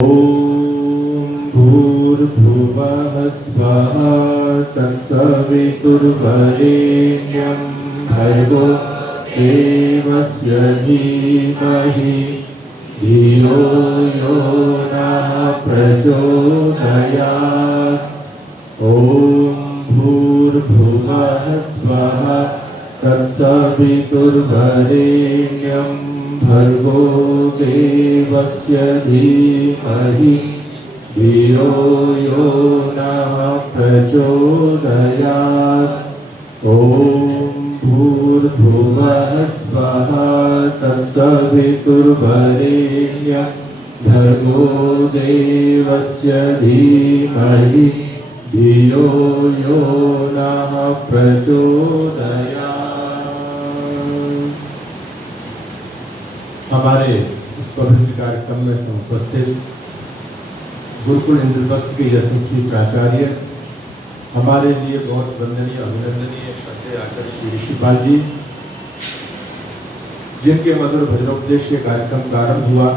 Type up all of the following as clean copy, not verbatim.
ॐ भूर्भुवः स्वः तत्सवितुर्वरेण्यं भर्गो देवस्य धीमहि धियो यो नः प्रचोदयात्। ॐ भूर्भुवः स्वः तत्सवितुर्वरेण्यं भर्गो देवस्य धीमहि धियो यो नः प्रचोदयात्। ॐ भूर्भुवः स्वः तत्सवितुर्वरेण्यं भर्गो देवस्य धीमहि धियो यो नः प्रचोदयात्। हमारे इस पवित्र कार्यक्रम में उपस्थित गुरुकुल इंद्रप्रस्थ के यशस्वी प्राचार्य, हमारे लिए बहुत वंदनीय अभिनंदनीय श्रद्धेय आचार्य श्री ऋषिपाल जी, जिनके मधुर भजनोपदेश के कार्यक्रम प्रारंभ हुआ,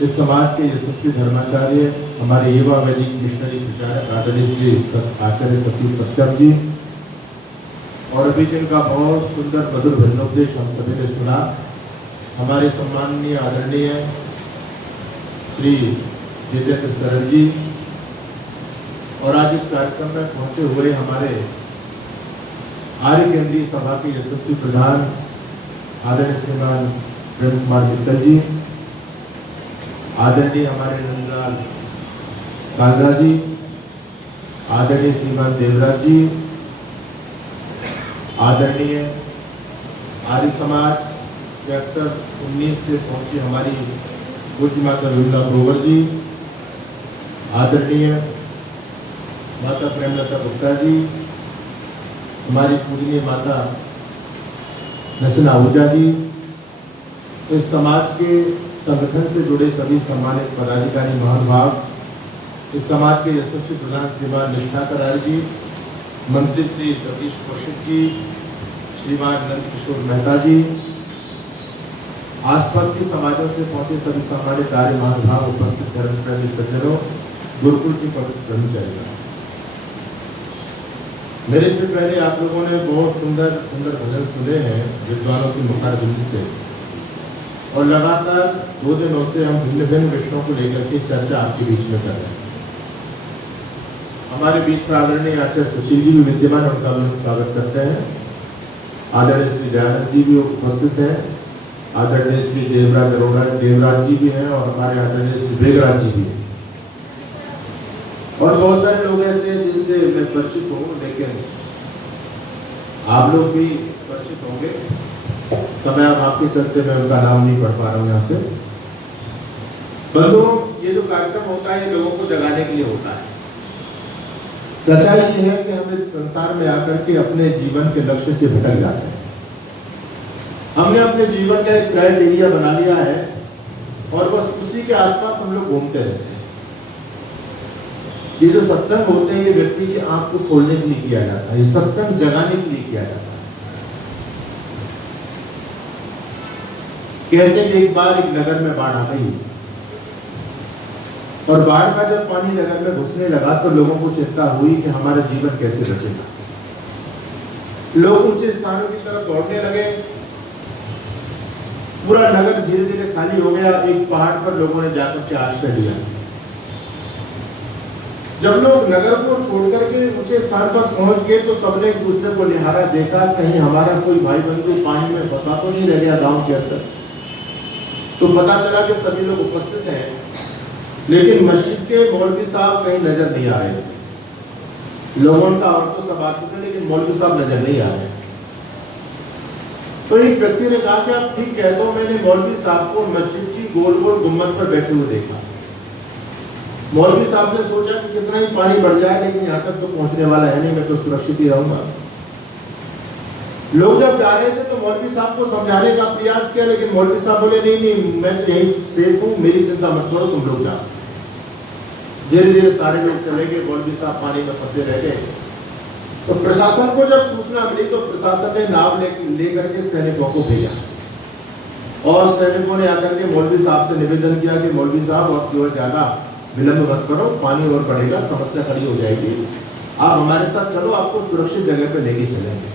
इस समाज के यशस्वी धर्माचार्य, हमारे युवा वैदिक मिशनरी प्रचारक आदरणीय श्री आचार्य सतीश सत्यम जी, और अभी जिनका बहुत सुंदर मधुर भजनोपदेश हम सभी ने सुना, हमारे सम्माननीय आदरणीय श्री जितेंद्र सरल जी, और आज इस कार्यक्रम में पहुंचे हुए हमारे आर्य केंद्रीय सभा के यशस्वी प्रधान आदरणीय श्रीमान प्रेम कुमार मित्तल जी, आदरणीय हमारे नंदलाल कालरा जी, आदरणीय श्रीमान देवराज जी, आदरणीय आर्य समाज सेक्टर 19 से पहुंची हमारी पूज्य माता विमला ग्रोवर जी, आदरणीय माता प्रेमलता गुप्ता जी, हमारी पूजनीय माता रचना आहूजा जी, इस समाज के संगठन से जुड़े सभी सम्मानित पदाधिकारी महानुभाव, इस समाज के यशस्वी प्रधान श्रीमान निष्ठाकर आर्य जी, मंत्री श्री सतीश कौशिक जी, श्रीमान नंद किशोर मेहता जी, आसपास के समाजों से पहुंचे सभी सम्मानित आर्य महानुभाव, उपस्थित धर्मप्रेमी सज्जनों, गुरुकुल की पवित्र ब्रह्मचारियों, मेरे से पहले आप लोगों ने बहुत सुंदर सुंदर भजन सुने हैं विद्वानों की मुखारबिंद से, और लगातार 2 दिनों से हम भिन्न भिन्न विषयों को लेकर के चर्चा आपके बीच में कर रहे हैं। हमारे बीच में आदरणीय आचार्य सुशील जी भी विद्यमान, उनका भी हम स्वागत करते हैं। आदरणीय श्री दयानंद जी भी उपस्थित हैं, आदरणीय श्री देवराज जी भी हैं, और हमारे आदरणीय श्री वेगराज जी भी हैं, और बहुत सारे लोग ऐसे हैं जिनसे मैं परिचित हूँ, लेकिन आप लोग भी परिचित होंगे। समय अब आपके चलते मैं उनका नाम नहीं पढ़ पा रहा हूँ यहाँ से। बंधुओं, ये जो कार्यक्रम होता है ये लोगों को जगाने के लिए होता है। सच्चाई ये है कि हम इस संसार में आकर के अपने जीवन के लक्ष्य से भटक जाते हैं। हमने अपने जीवन का एक क्राइटेरिया बना लिया है, और बस उसी के आसपास हम लोग घूमते रहते हैं। ये जो सत्संग होते हैं, ये व्यक्ति की आंख को खोलने के लिए किया जाता है, ये सत्संग जगाने के लिए किया जाता है। कहते हैं कि एक बार एक नगर में बाढ़ आ गई, और बाढ़ का जब पानी नगर में घुसने लगा तो लोगों को चिंता हुई कि हमारा जीवन कैसे बचेगा। लोग ऊंचे स्थानों की तरफ दौड़ने लगे, पूरा नगर धीरे धीरे खाली हो गया। एक पहाड़ पर लोगों ने जाकर के आश्रय लिया। जब लोग नगर को छोड़कर के ऊंचे स्थान पर पहुंच गए तो सबने एक दूसरे को निहारा, देखा कहीं हमारा कोई भाई बंधु पानी में फंसा तो नहीं रह गया गांव के अंदर। तो पता चला कि सभी लोग उपस्थित हैं, लेकिन मस्जिद के मौलवी साहब कहीं नजर नहीं आ रहे थे। लोगों का और तो सब आ चुके, लेकिन मौलवी साहब नजर नहीं आ रहे। तो एक व्यक्ति ने कहा कि आप ठीक कहते हो, मैंने मौलवी साहब को मस्जिद की गोल गोल गुम्बद पर बैठे हुए देखा। मौलवी साहब ने सोचा कि कितना ही पानी बढ़ जाए, लेकिन यहाँ तक तो पहुंचने वाला है नहीं, मैं तो सुरक्षित ही रहूंगा। लोग जब जा रहे थे तो मौलवी साहब को समझाने का प्रयास किया, लेकिन मौलवी साहब बोले नहीं, मैं तो यही सेफ हूँ, मेरी चिंता मत करो, तुम लोग जाओ। धीरे धीरे सारे लोग चले गए, मौलवी साहब पानी में फंसे रह गए। तो प्रशासन को जब सूचना मिली तो प्रशासन ने नाव लेकर के सैनिकों को भेजा। और सैनिकों ने आकर के मौलवी साहब से निवेदन किया कि मौलवी साहब अब जो है ज्यादा विलंब मत करो, पानी और बढ़ेगा, समस्या खड़ी हो जाएगी, आप हमारे साथ चलो, आपको सुरक्षित जगह पे लेके चलेंगे।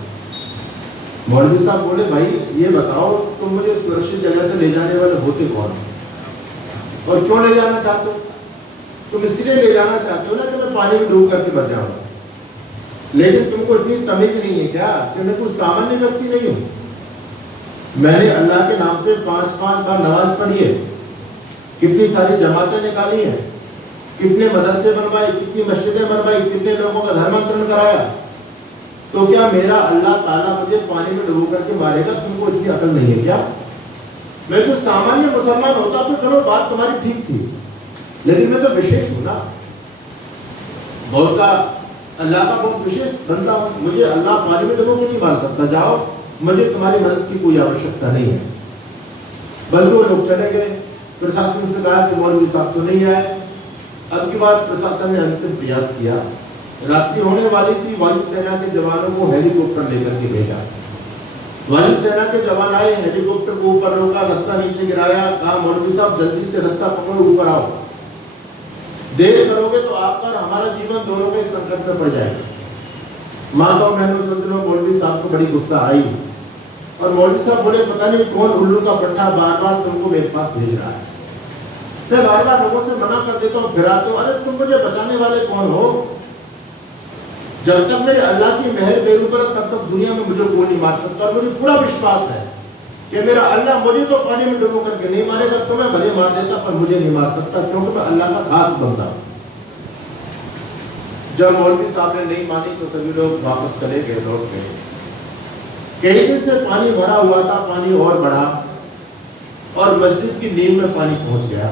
मौलवी साहब बोले भाई ये बताओ तुम मुझे सुरक्षित जगह पे ले जाने वाले होते कौन और क्यों ले जाना चाहते हो? तुम इसलिए ले जाना चाहते हो ना कि मैं पानी में डूब करके मर जाऊंगा, लेकिन तुमको इतनी तमीज नहीं है क्या कि मैं कोई सामान्य व्यक्ति नहीं हूं? मैंने अल्लाह के नाम से 5-5 बार नमाज पढ़ी है, कितनी सारी जमातें निकाली हैं, कितने मदरसे बनवाए, कितनी मस्जिदें बनवाई, कितने लोगों का धर्मांतरण कराया, तो क्या मेरा अल्लाह ताला मुझे पानी में डुबो करके मारेगा? तुमको इतनी अकल नहीं है क्या? मैं तो सामान्य मुसलमान होता तो चलो बात तुम्हारी ठीक थी, लेकिन मैं तो विशेष हूं ना, बहुत का अल्लाह का बहुत विशेष बंदा हूं, मुझे अल्लाह पानी में डुबो के नहीं मार सकता, जाओ मुझे तुम्हारी मदद की कोई आवश्यकता नहीं है। बल्कि वो लोग चले गए, प्रशासन से कहा कि मौलवी साहब तो नहीं आए। अब की बात प्रशासन ने अंतिम प्रयास किया, रात्रि होने वाली थी, वायुसेना के जवानों को हेलीकॉप्टर लेकर के भेजा, वायुसेना के जवान आए, हेलीकॉप्टर को ऊपर रोका, रस्सा नीचे गिराया, कहा मौलवी साहब जल्दी से रस्सा पकड़ो, ऊपर आओ, देर करोगे तो आपका और हमारा जीवन दोनों के संकट में पड़ जाएगा। माता और बहनों सज्जनों, मौलवी साहब को बड़ी गुस्सा आई और मौलवी साहब बोले पता नहीं कौन उल्लू का पट्टा बार बार तुमको मेरे पास भेज रहा है। मैं बार बार लोगों से मना कर देता हूँ, फिर आते हो, अरे तुम मुझे बचाने वाले कौन हो? जब तक मेरे अल्लाह की मेहर मेरे ऊपर है तब तक दुनिया में मुझे कोई नहीं मार सकता, और मुझे पूरा विश्वास है कि मेरा अल्लाह मुझे तो पानी में डुबो करके नहीं मारेगा, तुम्हें भले मार देता पर मुझे नहीं मार सकता, क्योंकि मैं अल्लाह का खास बंदा हूं। जब मौलवी साहब ने नहीं मानी तो सभी लोग वापस चले गए, लौट गए। कई दिन से पानी भरा हुआ था, पानी और बढ़ा और मस्जिद की नींव में पानी पहुंच गया,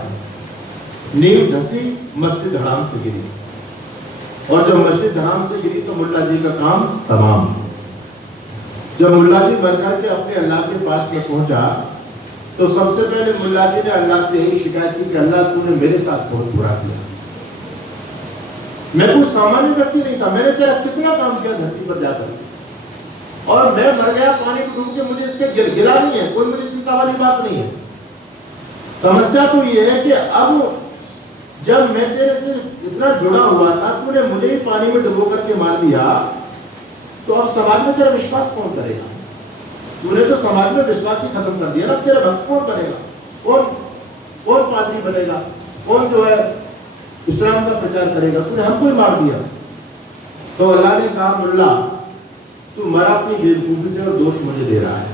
नींव धसी, मस्जिद हराम से गिरी, और जब मस्जिद हराम से गिरी तो मुल्ला जी का काम तमाम। जब मुल्ला जी बनकर के अपने अल्लाह के पास में पहुंचा तो सबसे पहले मुल्ला जी ने अल्लाह से यही शिकायत की कि अल्लाह तूने मेरे साथ बहुत बुरा किया, मैं कोई सामान्य व्यक्ति नहीं था, मैंने तेरा कितना काम किया धरती पर जाकर, और मैं मर गया पानी में डूब के, मुझे इसके गिला नहीं है, कोई मुझे चिंता वाली बात नहीं है। समस्या तो ये है कि अब जब मैं तेरे से इतना जुड़ा हुआ था, तूने मुझे ही पानी में डुबो करके मार दिया, तो अब समाज में तेरा विश्वास कौन करेगा? तूने तो समाज में विश्वास ही खत्म कर दिया ना, तेरा भक्त कौन बनेगा? कौन पादरी बनेगा? कौन जो है इस्लाम का प्रचार करेगा? तूने हमको ही मार दिया। तो अल्लाह ने कहा मुल्ला तू मरा अपनी बेवकूफी से और दोष मुझे दे रहा है,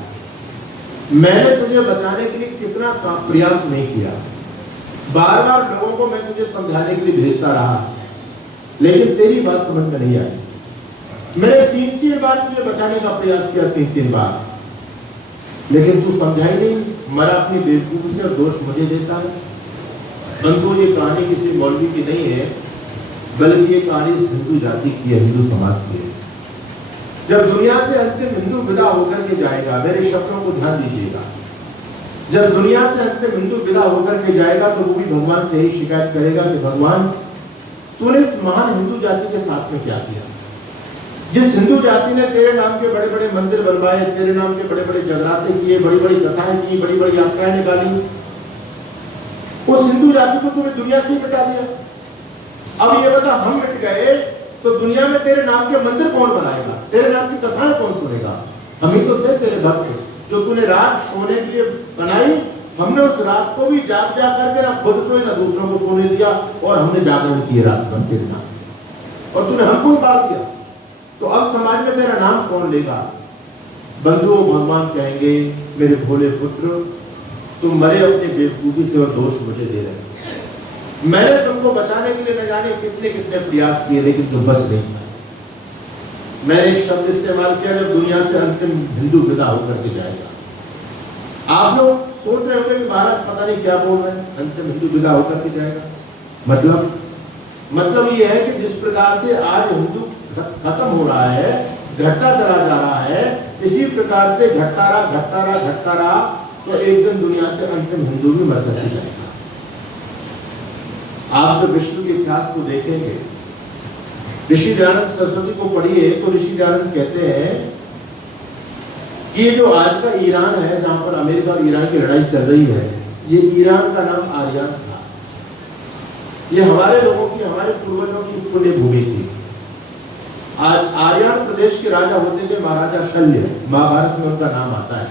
मैंने तुझे बचाने के लिए कितना प्रयास नहीं किया, बार बार लोगों को मैं तुझे समझाने के लिए भेजता रहा, लेकिन तेरी बात समझ में नहीं आई। मैंने 3-3 बार तुझे बचाने का प्रयास किया, 3-3 बार, लेकिन तू समझा ही नहीं, मरा अपनी बेवकूफी से और दोष मुझे देता है। बंधुओं, ये कहानी किसी मौलवी की नहीं है, बल्कि ये कहानी हिंदू जाति की है, हिंदू समाज की है। जब दुनिया से अंतिम हिंदू विदा होकर के जाएगा, मेरे शब्दों को ध्यान दीजिएगा, जब दुनिया से अंतिम हिंदू विदा होकर के जाएगा तो वो भी भगवान से ही शिकायत करेगा कि भगवान तूने इस महान हिंदू जाति के साथ में क्या किया? जिस हिंदू जाति ने तेरे नाम के बड़े बड़े मंदिर बनवाए, तेरे नाम के बड़े बड़े जगराते किए, बड़ी बड़ी कथाएं की, बड़ी बड़ी यात्राएं निकाली, उस हिंदू जाति को तूने दुनिया से ही मिटा दिया। अब ये बता, हम मिट गए तो दुनिया में तेरे नाम के मंदिर कौन बनाएगा? तेरे नाम की कथाएं कौन सुनेगा? हम ही तो थे तेरे भक्त, जो तूने रात सोने के लिए बनाई, हमने उस रात को भी जाग जाग करके ना खुद सोए ना दूसरों को सोने दिया, और हमने जागरण किए रात भर तेरे नाम, और तूने हमको ही मार दिया। तो अब समाज में तेरा नाम कौन लेगा? बंधुओं, भगवान कहेंगे मेरे भोले पुत्र, तुम मरे अपनी बेवकूफी से और दोष मुझे दे रहे हो। मैंने तुमको बचाने के लिए न जाने कितने कितने प्रयास किए, लेकिन तुम बच नहीं पाए। मैंने एक शब्द इस्तेमाल किया, जब दुनिया से अंतिम हिंदू विदा होकर के जाएगा। आप लोग सोच रहे होंगे कि महाराज पता नहीं क्या बोल रहे हैं, अंतिम हिंदू विदा होकर के जाएगा, मतलब ये है कि जिस प्रकार से आज हिंदू खत्म हो रहा है, घटता चला जा रहा है, इसी प्रकार से घटता रहा तो एक दिन दुनिया से अंतिम हिंदू भी मर करके जाएगा। आप जब विष्णु के इतिहास को देखेंगे, ऋषि दयानंद सरस्वती को पढ़िए तो ऋषि दयानंद कहते हैं कि ये जो आज का ईरान है, जहां पर अमेरिका और ईरान की लड़ाई चल रही है, ये ईरान का नाम आर्यन था। ये हमारे लोगों की, हमारे पूर्वजों की पुण्य भूमि थी। आर्यन प्रदेश के राजा होते थे महाराजा शल्य, महाभारत में उनका नाम आता है।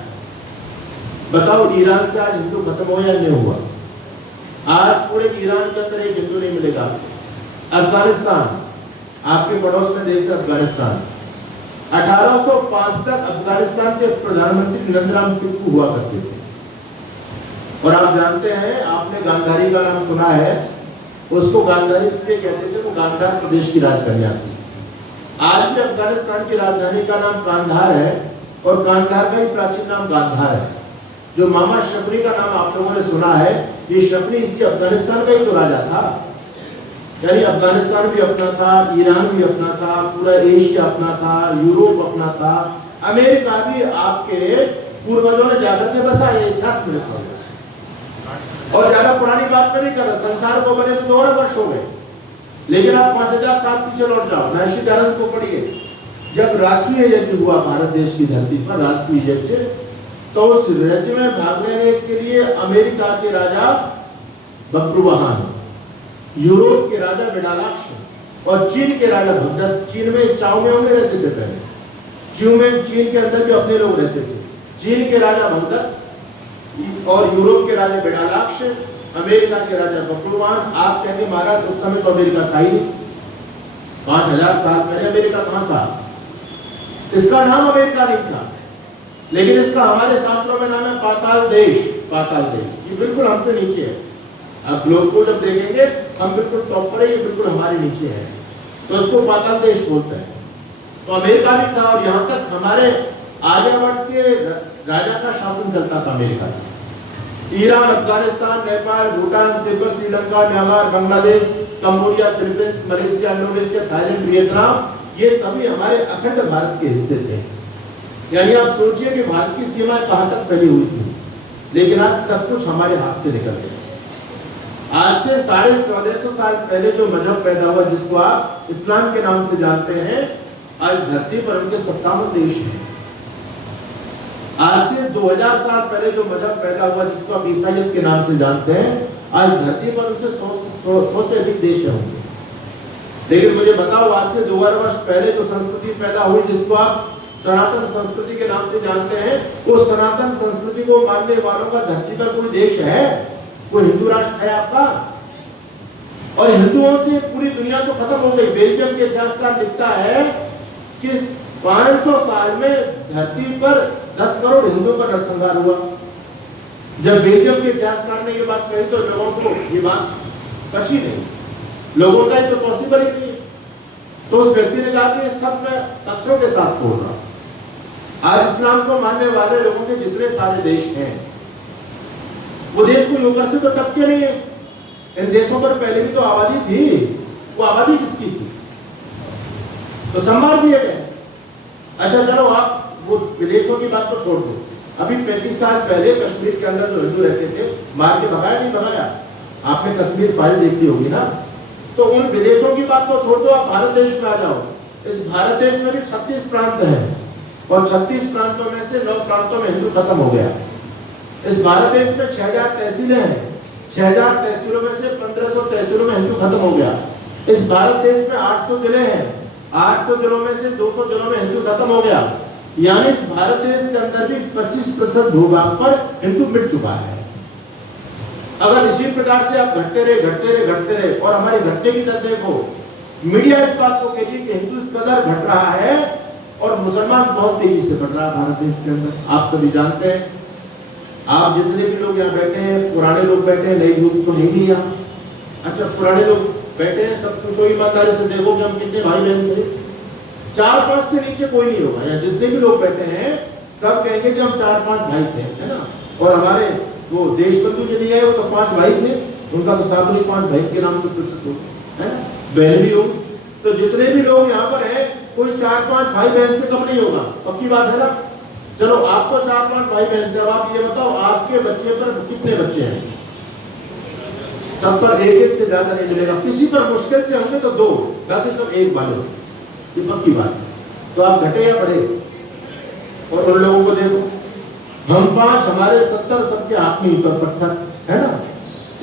बताओ ईरान से आज हिंदू खत्म हो या नहीं हुआ? आज पूरे ईरान के अंदर एक हिंदू नहीं मिलेगा। अफगानिस्तान, आपके पड़ोस में देश है अफगानिस्तान। 1805 तक अफगानिस्तान के प्रधानमंत्री नंदराम टिप्पू हुआ करते थे। और आप जानते हैं, आपने गांधारी का नाम सुना है। उसको गांधारी इसलिए कहते थे, वो गांधार प्रदेश की राजकन्या थी। आज भी अफगानिस्तान की राजधानी का नाम कांधार है और कांधार का ही प्राचीन नाम गांधार है। जो मामा शफरी का नाम आप लोगों ने सुना है, ये शफरी इसी अफगानिस्तान का ही तो राजा था। यानी अफगानिस्तान भी अपना था, ईरान भी अपना था, पूरा एशिया अपना था, यूरोप अपना था, अमेरिका भी आपके पूर्वजों ने जाकर के बसा। ये इतिहास में लिखा हुआ है। और ज्यादा पुरानी बात में नहीं कर रहा, संसार को बने तो 2 वर्ष हो गए, लेकिन आप 5000 साल पीछे लौट जाओ, महर्षि दयानंद को पढ़िए। जब राष्ट्रीय यज्ञ हुआ भारत देश की धरती पर, राष्ट्रीय यज्ञ, तो उस यज्ञ में भाग लेने के लिए अमेरिका के राजा बब्रुवाहन, यूरोप के राजा विडालाक्ष और चीन के राजा भगदत्त, चीन में चाओमियाओ में रहते थे पहले, चीन के अंदर भी अपने लोग रहते थे। चीन के राजा भगदत्त और यूरोप के राजा विडालाक्ष, अमेरिका के राजा बब्रुवाहन। आप कहेंगे महाराज उस समय तो अमेरिका था ही नहीं, 5000 साल पहले अमेरिका कहां था? इसका नाम अमेरिका नहीं था, लेकिन इसका हमारे शास्त्रों में नाम है पाताल देश। पाताल देश ये बिल्कुल हमसे नीचे है। अब ग्लोब को जब देखेंगे हम बिल्कुल टॉप पर है, ये बिल्कुल हमारे नीचे है, तो इसको पाताल देश बोलते हैं। तो अमेरिका भी था और यहाँ तक हमारे आर्यभट्ट के राजा का शासन चलता था अमेरिका का। Iran, Afghanistan, Nepal, Bhutan, Tibet, Sri Lanka, Myanmar, Bangladesh, Cambodia, Philippines, Malaysia, Indonesia, Thailand, Vietnam, ये सभी हमारे अखंड भारत के हिस्से थे। यानी आप सोचिए कि भारत की सीमाएं कहां तक फैली हुई थी, लेकिन आज सब कुछ हमारे हाथ से निकल गया। आज से 1450 साल पहले जो मजहब पैदा हुआ, जिसको आप इस्लाम के नाम से जानते हैं, आज धरती पर उनके 57 देश हैं। आज से 2000 साल पहले जो मजहब पैदा हुआ, जिसको आप ईसाईयत के नाम से जानते हैं, आज धरती पर उनसे 100 से अधिक देश होंगे। लेकिन मुझे बताओ, आज से 2000 वर्ष पहले जो संस्कृति पैदा हुई, जिसको आप सनातन संस्कृति के नाम से जानते हैं, उस सनातन संस्कृति को मानने वालों का धरती पर कोई देश है? कोई हिंदू राष्ट्र है आपका? और हिंदुओं से पूरी दुनिया तो खत्म हो गई। बेल्जियम के इतिहासकार लिखता है कि 500 साल में धरती पर 10 करोड़ हिंदुओं का नरसंहार हुआ। जब बेल्जियम के इतिहासकार ने ये बात कही तो लोगों को ये बात बची नहीं, लोगों का तो पॉसिबल ही नहीं। तो उस व्यक्ति ने कहा कि सब मैं तथ्यों के साथ बोल रहा हूं। आज इस्लाम को मानने वाले लोगों के जितने सारे देश हैं, वो देश को ऊपर से तो टपके नहीं है। इन देशों पर पहले भी तो आबादी थी, वो आबादी किसकी थी? तो संभाल दिए गए। अच्छा चलो, आप वो विदेशों की बात तो छोड़ दो। अभी 35 साल पहले कश्मीर के अंदर जो हिंदू रहते थे, मार के भगाया नहीं भगाया? आपने कश्मीर फाइल देखी होगी ना। तो उन विदेशों की बात तो छोड़ दो, आप भारत देश में आ जाओ। इस भारत देश में भी 36 प्रांत हैं और 36 प्रांतों में से 9 प्रांतों में हिंदू खत्म हो गया। इस भारत देश में 6000 तहसीलें हैं, 6000 तहसीलों में से 1500 तहसीलों में हिंदू खत्म हो गया। इस भारत देश में 800 जिले हैं, 800 जिलों में से 200 जिलों में हिंदू खत्म हो गया। यानी इस भारत देश के अंदर भी 25% भूभाग पर हिंदू मिट चुका है। अगर इसी प्रकार से आप घटते रहे और हमारी घटने की दर देखो, मीडिया इस बात को कह रही है कि हिंदू इस कदर घट रहा है और मुसलमान बहुत तेजी से बढ़ रहा है भारत देश के अंदर। आप सभी जानते हैं, आप जितने भी लोग यहाँ बैठे हैं, पुराने लोग बैठे हैं, नई यूथ तो है नहीं यहाँ। अच्छा, पुराने लोग बैठे हैं, सब कुछ ईमानदारी से देखो कि हम कितने भाई बहन थे। 4-5 से नीचे कोई नहीं होगा। यहाँ जितने भी लोग बैठे हैं सब कहेंगे कि हम 4-5 भाई थे, है ना। और हमारे वो देशबंधु जो नहीं आए वो तो 5 भाई थे, उनका तो साथ में 5 भाई के नाम से प्रसिद्ध हो, है बहन भी हो। तो जितने भी लोग यहाँ पर हैं, कोई 4-5 भाई बहन से कम नहीं होगा। पक्की बात है ना। चलो, आपको 4-5 भाई बहन थे, अब आप ये बताओ आपके बच्चे पर कितने बच्चे हैं? सब पर एक से ज्यादा नहीं मिलेगा। किसी पर मुश्किल से होंगे तो 2, बाकी सब एक वाले। ये पक्की बात है। तो आप घटे या बढ़े? और उन लोगों को देखो, हम 5, हमारे 70, सबके हाथ में ईंट और पत्थर है ना।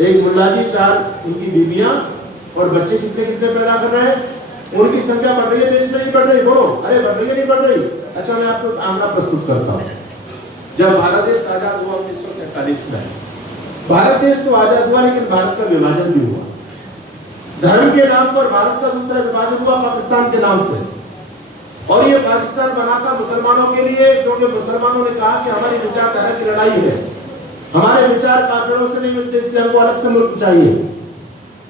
एक मुल्ला जी, 4 उनकी बीबियां और बच्चे कितने कितने पैदा कर रहे हैं। उनकी संख्या बढ़ रही है, देश में नहीं बढ़ रही। बोलो, अरे बढ़ रही है नहीं बढ़ रही। अच्छा, मैं आपको आंकड़ा प्रस्तुत करता हूँ। जब भारत देश आजाद हुआ 1947 में, भारत देश तो आजाद हुआ लेकिन भारत का विभाजन भी हुआ। धर्म के नाम पर भारत का दूसरा विभाजन हुआ पाकिस्तान के नाम से। और ये पाकिस्तान बना था मुसलमानों के लिए, क्योंकि मुसलमानों ने कहा कि हमारी विचारधारा की लड़ाई है, हमारे विचार काफिरों से नहीं मिलते, इसलिए हमको अलग से मुल्क चाहिए।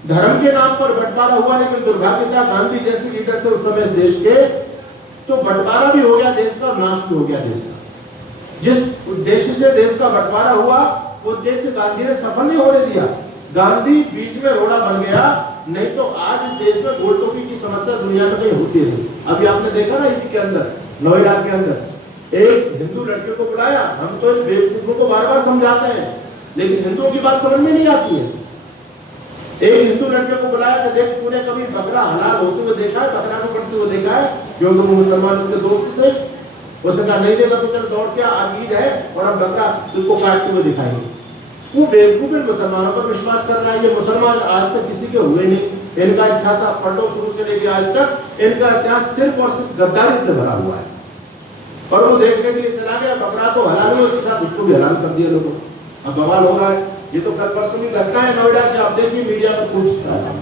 धर्म के नाम पर बंटवारा हुआ, लेकिन दुर्भाग्य था गांधी जैसे लीडर थे उस समय इस देश के, तो बंटवारा भी हो गया देश का, नाश भी हो गया देश का। जिस उद्देश्य से देश का बंटवारा हुआ, वो उद्देश्य गांधी ने सफल नहीं होने दिया। गांधी बीच में रोड़ा बन गया, नहीं तो आज इस देश में गोल टोपी की समस्या दुनिया में कहीं होती नहीं। अभी आपने देखा ना, ईद के अंदर, नोएडा के अंदर एक हिंदू लड़के को बुलाया। हम तो इन बेवकूफों को बार बार समझाते हैं, लेकिन हिंदुओं की बात समझ में नहीं आती है। एक हिंदू लड़के को बुलाया कि देख, तूने कभी बकरा हलाल होते हुए देखा है, बकरा को कटते हुए देखा है? क्योंकि वो मुसलमान उसके दोस्त थे। उसने कहा नहीं देखा, तो चल दौड़ के, आज ईद है और हम बकरा उसको काटते हुए दिखाएंगे। वो बेवकूफ मुसलमानों पर विश्वास कर रहा है। ये मुसलमान आज तक किसी के हुए नहीं। इनका इतिहास आप पढ़ लो शुरू से लेकर आज तक, इनका इतिहास सिर्फ और सिर्फ गद्दारी से भरा हुआ है। और वो देखने के लिए चला गया, बकरा तो हलाल हुआ, उसके साथ उसको भी हलाल कर दिया लोगों। अब बवाल होगा। ये तो कल परसों की घटना है नोएडा की, आप देखिए मीडिया पर पूछता है।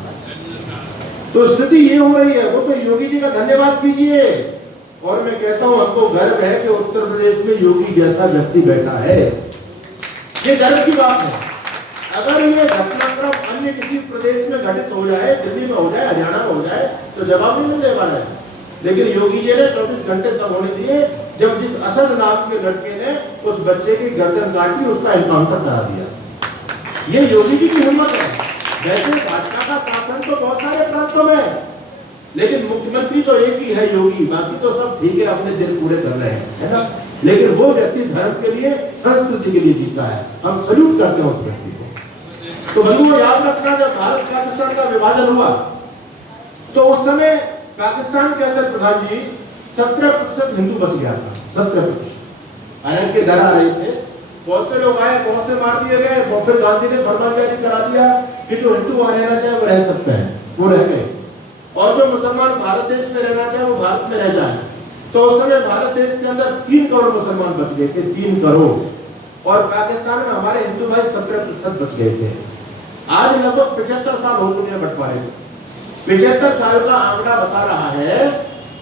तो स्थिति ये हो रही है। वो तो योगी जी का धन्यवाद कीजिए। और मैं कहता हूं, हमको गर्व है कि उत्तर प्रदेश में योगी जैसा व्यक्ति बैठा है। ये गर्व की बात है। अगर ये घटनाक्रम अन्य किसी प्रदेश में घटित हो जाए, दिल्ली में हो जाए, हरियाणा में हो जाए, तो जवाब नहीं मिलने वाला है। लेकिन योगी जी ने 24 घंटे तक होने दिए जब जिस असद नाम के लड़के ने उस बच्चे की गर्दन काटी, उसका एनकाउंटर करा दिया। ये योगी जी की हिम्मत है। वैसे भाजपा का शासन तो बहुत सारे प्रांतों में, लेकिन मुख्यमंत्री तो एक ही है योगी, बाकी तो सब ठीक है, अपने दिल पूरे कर रहे हैं, है ना। लेकिन वो व्यक्ति धर्म के लिए, संस्कृति के लिए जीता है। हम सल्यूट करते हैं उस व्यक्ति को। तो बंधुओं, याद रखना, जब भारत पाकिस्तान का विभाजन हुआ तो उस समय पाकिस्तान के अंदर प्रधान जी 17% हिंदू बच गया था। 17%। हालांकि डर आ रहे थे, बहुत से लोग आए, बहुत से मार दिए गए। और फिर गांधी ने फरमान जारी करा दिया कि जो हिंदू वहां रहना चाहे वो रह सकते हैं, वो रह गए। और जो मुसलमान भारत देश में रहना चाहे वो भारत में रह जाए। तो उस समय भारत देश के अंदर 3 करोड़ मुसलमान बच गए थे, 3 करोड़। और पाकिस्तान में हमारे हिंदू भाई 17% बच गए थे। आज लगभग 75 साल हो चुके हैं बंटवारे को। 75 साल का आंकड़ा बता रहा है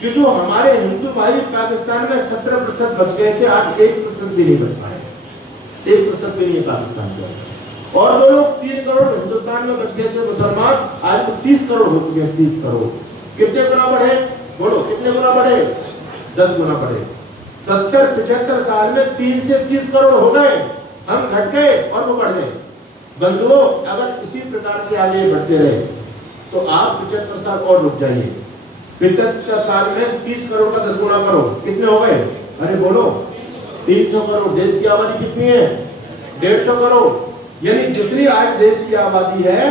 कि जो हमारे हिंदू भाई पाकिस्तान में 17% बच गए थे, आज 1% भी नहीं बच पाए। 1% भी नहीं है पाकिस्तान के अंदर। और जो लोग 3 करोड़ हिंदुस्तान में बच गए थे मुसलमान, आज तो 30 करोड़ हो चुके हैं। 30 करोड़ कितने गुना बढ़े? बोलो, कितने गुना बढ़े? 10 गुना बढ़े। 70-75 साल में 3 से 30 करोड़ हो गए। हम घट गए और वो बढ़ गए। बंधुओं, अगर इसी प्रकार से आगे बढ़ते रहे तो आप 75 साल और रुक जाइए। 75 साल में 30 करोड़ का 10 गुना करो, कितने हो गए? अरे बोलो, 300 करोड़। देश की आबादी कितनी है? 150 करोड़। यानी जितनी आज देश की आबादी है,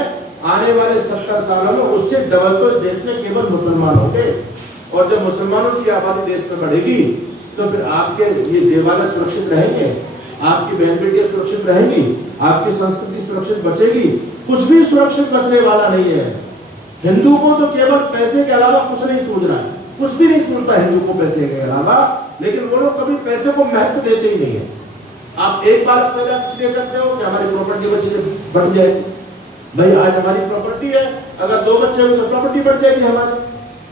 आने वाले 70 सालों में उससे डबल तो इस देश में केवल मुसलमान होंगे। और जब मुसलमानों की आबादी देश में बढ़ेगी तो फिर आपके ये देवालय सुरक्षित रहेंगे, आपकी बहन बेटियां सुरक्षित रहेंगी, आपकी संस्कृति सुरक्षित बचेगी। कुछ भी सुरक्षित बचने वाला नहीं है। हिंदू को तो केवल पैसे के अलावा कुछ नहीं सूझ रहा है, कुछ भी नहीं सूझता हिंदू को पैसे के अलावा। लेकिन वो लोग कभी पैसे को महत्व देते ही नहीं है। आप एक बालक पैदा इसलिए करते हो कि हमारी प्रॉपर्टी बच्चे बढ़ जाए। भाई आज हमारी प्रॉपर्टी है, अगर 2 बच्चे हो तो प्रॉपर्टी बढ़ जाएगी हमारी।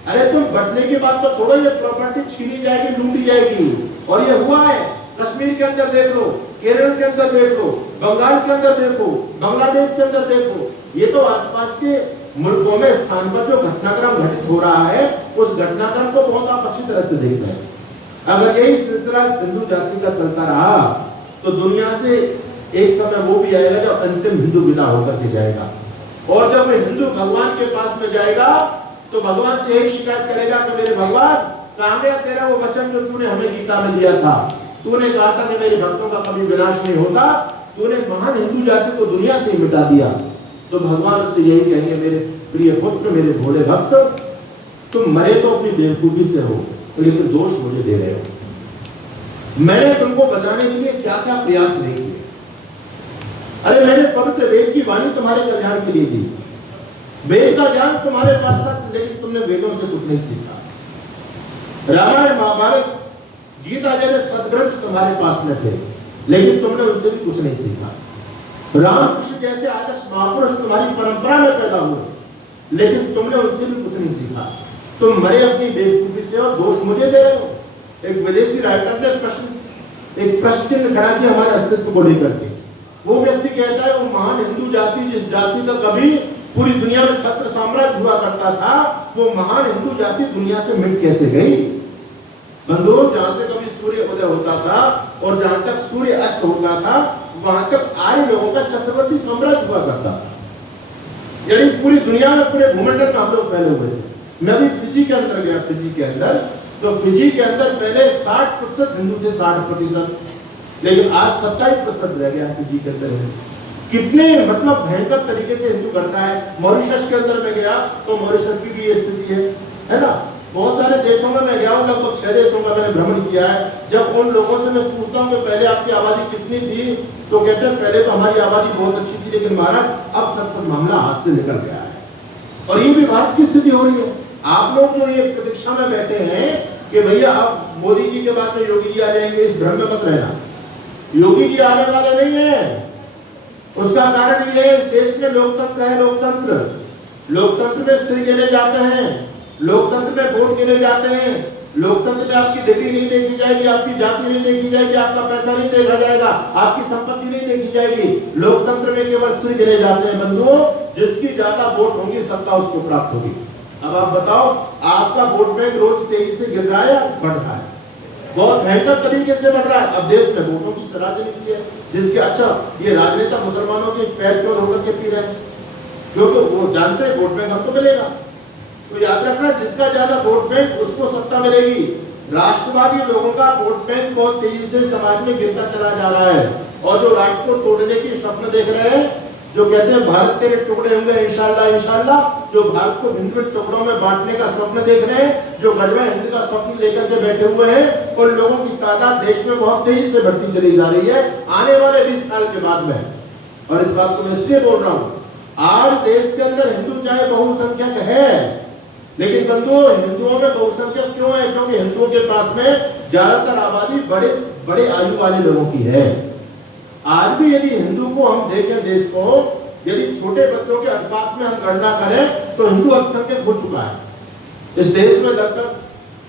अरे तुम बढ़ने की बात तो छोड़ो, ये प्रॉपर्टी छीनी जाएगी, लूटी जाएगी। और ये हुआ है। कश्मीर के अंदर देख लो, केरल के अंदर देख लो, बंगाल के अंदर देखो, बांग्लादेश के अंदर देखो। ये तो आसपास के मुल्कों में स्थान पर जो घटनाक्रम घटित हो रहा है, उस घटनाक्रम को बहुत आप अच्छी तरह से देख रहे हैं। अगर यही सिलसिला हिंदू जाति का चलता रहा तो दुनिया से एक समय वो भी आएगा जब अंतिम हिंदू विदा होकर के जाएगा। और जब वो हिंदू भगवान के पास में जाएगा तो भगवान से यही शिकायत करेगा कि मेरे भगवान, कहां गया तेरा वो वचन जो तूने हमें गीता में दिया था? तूने कहा था कि मेरे भक्तों का कभी विनाश नहीं होता, तूने महान हिंदू जाति को दुनिया से मिटा दिया। तो भगवान उससे यही कहेंगे, मेरे प्रिय पुत्र, मेरे भोले भक्त, तुम मरे तो अपनी बेवकूफी से हो, लेकिन दोष मुझे दे रहे हो। मैंने तुमको बचाने के लिए क्या क्या प्रयास नहीं किए। अरे मैंने पवित्र वेद की वाणी तुम्हारे कल्याण के लिए दी, वेद का ज्ञान तुम्हारे पास था, लेकिन तुमने वेदों से कुछ नहीं सीखा। रामायण महाभारत गीता जैसे सदग्रंथ तुम्हारे पास में थे, लेकिन तुमने उनसे भी कुछ नहीं सीखा। रामकृष्ण जैसे आदर्श महापुरुष तुम्हारी परंपरा में पैदा हुए, लेकिन तुमने उनसे भी कुछ नहीं सीखा। तुम मरे अपनी बेवकूफी से और दोष मुझे दे रहे हो। एक विदेशी राइटर ने एक प्रश्न चिन्ह खड़ा किया हमारे अस्तित्व को लेकर के। वो व्यक्ति कहता है, वो महान हिंदू जाति, जिस जाति का कभी पूरी दुनिया में छत्र साम्राज्य हुआ करता था, वो महान हिंदू जाति दुनिया से मिट कैसे गई? बंधुओं, जहां से कभी सूर्य उदय होता था और जहां तक सूर्य अस्त होता था, वहां तक आर्य लोगों का चक्रवर्ती साम्राज्य हुआ करता था। यानी पूरी दुनिया में, पूरे भूमंडल में हम लोग फैले हुए थे। मैं भी फिजी के अंदर गया, फिजी के अंदर, तो फिजी के अंदर पहले 60% हिंदू थे, 60%, लेकिन आज 27% रह गया फिजी के अंदर। कितने मतलब भयंकर तरीके से हिंदू घटना है। मॉरिशस के अंदर में गया तो मॉरिशस की भी ये स्थिति है ना। बहुत सारे देशों में मैं गया हूँ, लगभग 6 देशों का मैंने भ्रमण किया है। जब उन लोगों से मैं पूछता हूँ कि पहले आपकी आबादी कितनी थी, तो कहते हैं पहले तो हमारी आबादी बहुत अच्छी थी, लेकिन महाराज अब सब कुछ मामला हाथ से निकल गया है। और ये भी भारत की स्थिति हो रही है। आप लोग जो ये प्रतीक्षा में बैठे हैं कि भैया अब मोदी जी के बाद में योगी जी आ जाएंगे, इस भ्रम में मत रहना। योगी जी आने वाले नहीं है। उसका कारण ये है, इस देश में लोकतंत्र है। लोकतंत्र में सिर गिने जाते हैं, लोकतंत्र में वोट गिने जाते हैं, लोकतंत्र में आपकी डिग्री नहीं देखी जाएगी, आपकी जाति नहीं देखी जाएगी, आपका पैसा नहीं देखा जाएगा, आपकी संपत्ति नहीं देखी जाएगी। लोकतंत्र में केवल सिर गिने जाते हैं। बंधुओं, जिसकी ज्यादा वोट होंगी, सत्ता उसको प्राप्त होगी। अब आप बताओ, आपका वोट बैंक रोज तेजी से गिर रहा है या बढ़ रहा है? बहुत भयंकर तरीके से बढ़ रहा है। अब देश में वोटों की राजनीति है, जिसके अच्छा ये राजनेता मुसलमानों के पैर क्यों होकर के पी रहे हैं, क्योंकि वो जानते हैं वोट बैंक हमको मिलेगा। तो याद रखना, जिसका ज्यादा वोट बैंक उसको सत्ता मिलेगी। राष्ट्रवादी लोगों का वोट बैंक बहुत तेजी से समाज में गिरता चला जा रहा है। और जो राष्ट्र को तोड़ने की स्वप्न देख रहे हैं, जो कहते हैं भारत तेरे टुकड़े होंगे इंशाल्लाह इंशाल्लाह, जो भारत को भिन्न-भिन्न टुकड़ों में बांटने का स्वप्न देख रहे हैं, जो गजवा हिंद का स्वप्न लेकर के बैठे हुए हैं, उन लोगों की तादाद देश में बहुत तेजी से बढ़ती चली जा रही है आने वाले 20 साल के बाद में। और इस बात को मैं इसलिए बोल रहा हूँ, आज देश के अंदर हिंदू चाहे बहुसंख्यक है, लेकिन बंधुओं, हिंदुओं में बहुसंख्यक क्यों है? क्योंकि हिंदुओं के पास में ज्यादातर आबादी बड़े आयु वाले लोगों की है। आज भी यदि हिंदू को हम देखें, देश को यदि छोटे बच्चों के अनुपात में हम गणना करें, तो हिंदू अल्पसंख्यक हो चुका है। इस देश में लगभग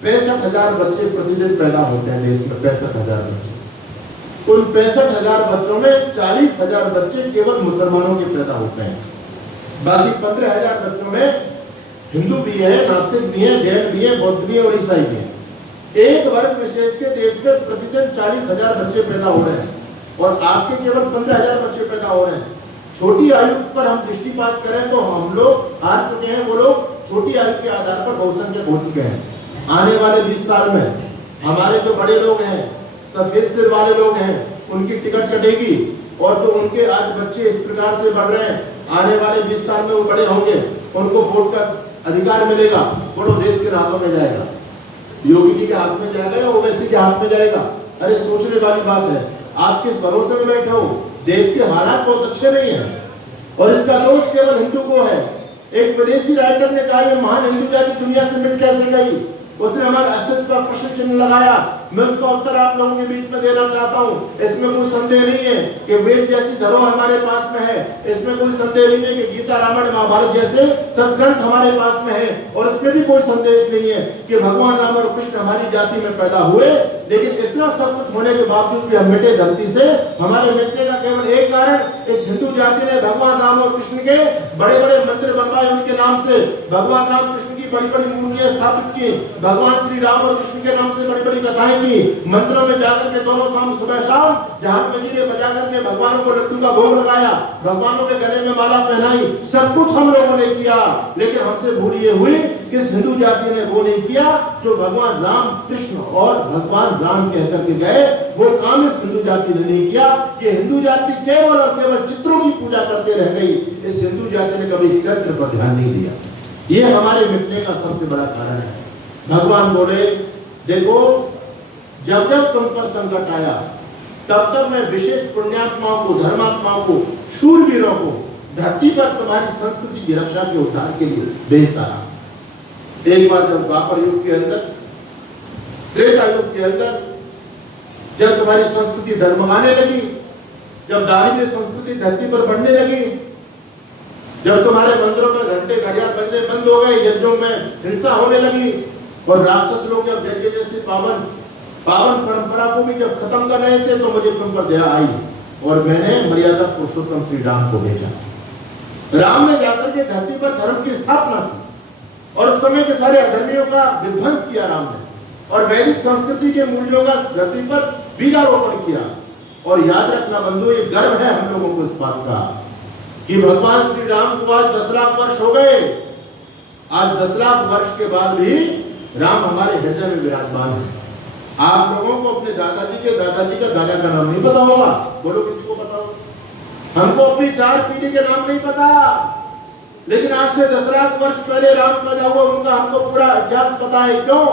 65,000 बच्चे प्रतिदिन पैदा होते हैं। देश में 65,000 बच्चे। उन 65,000 बच्चों में 40,000 बच्चे केवल मुसलमानों के पैदा होते हैं। बाकी 15,000 बच्चों में हिंदू भी है, नास्तिक भी है, जैन भी है, बौद्ध भी है और ईसाई भी है। एक वर्ग विशेष के देश में प्रतिदिन 40,000 बच्चे पैदा हो रहे हैं और आपके केवल 15,000 बच्चे पैदा हो रहे हैं। छोटी आयु पर हम दृष्टिपात करें तो हम लोग हार चुके हैं। वो लोग छोटी आयु के आधार पर बहुसंख्यक हो चुके हैं। आने वाले 20 साल में हमारे जो बड़े लोग हैं, सफेद सिर वाले लोग हैं, उनकी टिकट कटेगी और जो उनके आज बच्चे इस प्रकार से बढ़ रहे हैं, आने वाले 20 साल में वो बड़े होंगे, उनको वोट का अधिकार मिलेगा। वोट देश के हाथों में जाएगा, योगी जी के हाथ में जाएगा या ओवैसी के हाथ में जाएगा? अरे सोचने वाली बात है। आप किस भरोसे में बैठे हो? देश के हालात बहुत अच्छे नहीं है और इसका दोष केवल हिंदू को है। एक विदेशी राइटर ने कहा, ये महान हिंदू जाति दुनिया से मिट कैसे गई? उसने हमारे अस्तित्व पर प्रश्न चिन्ह लगाया। मैं उसका उत्तर आप लोगों के बीच में देना चाहता हूँ। इसमें कोई संदेह नहीं है कि वेद जैसी धरोहर हमारे पास में है। इसमें कोई संदेह नहीं है कि गीता, रामायण, महाभारत जैसे सदग्रंथ हमारे पास में है। और इसमें भी कोई संदेश नहीं है कि भगवान राम और कृष्ण हमारी जाति में पैदा हुए। लेकिन इतना सब कुछ होने के बावजूद भी हम मिटे धरती से। हमारे मिटने का केवल एक कारण, इस हिंदू जाति ने भगवान राम और कृष्ण के बड़े बड़े मंदिर बनवाए उनके नाम से। भगवान राम कृष्ण की बड़ी बड़ी मूर्तियां स्थापित की। भगवान श्री राम और कृष्ण के नाम से बड़ी बड़ी कथाएं की। मंदिरों में जाकर के दोनों शाम सुबह शाम जहां मंजीरे बजा करके भगवानों को लड्डू का भोग लगाया, भगवानों के गले में माला पहनाई। सब कुछ हम लोगों ने किया, लेकिन हमसे भूल ये हुई कि इस हिंदू जाति ने वो नहीं किया जो भगवान राम, कृष्ण और भगवान राम कहकर के गए। वो काम इस हिंदू जाति ने नहीं किया कि हिंदू जाति केवल और केवल चित्रों की पूजा करते रह गई। इस हिंदू जाति ने कभी चरित्र पर ध्यान नहीं दिया। ये हमारे मिटने का सबसे बड़ा कारण है। भगवान बोले, देखो जब जब तुम पर संकट आया तब तब मैं विशेष पुण्यात्माओं को, धर्मात्माओं को, शूरवीरों को धरती पर तुम्हारी संस्कृति की रक्षा के उद्धार के लिए भेजता रहा। एक बार जब द्वापर युग के अंदर, त्रेता युग के अंदर जब तुम्हारी संस्कृति डगमगाने लगी, जब दारिद्र्य संस्कृति धरती पर बढ़ने लगी, जब तुम्हारे मंदिरों में घंटे घड़ियाल बजने बंद हो गए, यज्ञों में हिंसा होने लगी और राक्षस लोग जब यज्ञ जैसी पावन परंपरा को भी जब खत्म कर रहे थे, तो मुझे तुम पर दया आई और मैंने मर्यादा पुरुषोत्तम श्री राम को भेजा। राम ने जाकर के धरती पर धर्म की स्थापना की और उस समय के सारे अधर्मियों का विध्वंस किया राम ने, और वैदिक संस्कृति के मूल्यों का धरती पर बीजारोपण किया। और याद रखना बंधु, ये गर्व है हम लोगों को इस बात का कि भगवान श्री राम को आज 10 लाख वर्ष हो गए। आज 10 लाख वर्ष के बाद भी राम हमारे हृदय में विराजमान है। आप लोगों को अपने दादाजी का दादा का नाम नहीं पता होगा, बोलो किसी को पता होगा? हमको अपनी 4 पीढ़ी के नाम नहीं पता, लेकिन आज से 10 लाख वर्ष पहले राम पैदा हुआ, उनका हमको पूरा इतिहास पता है। क्यों?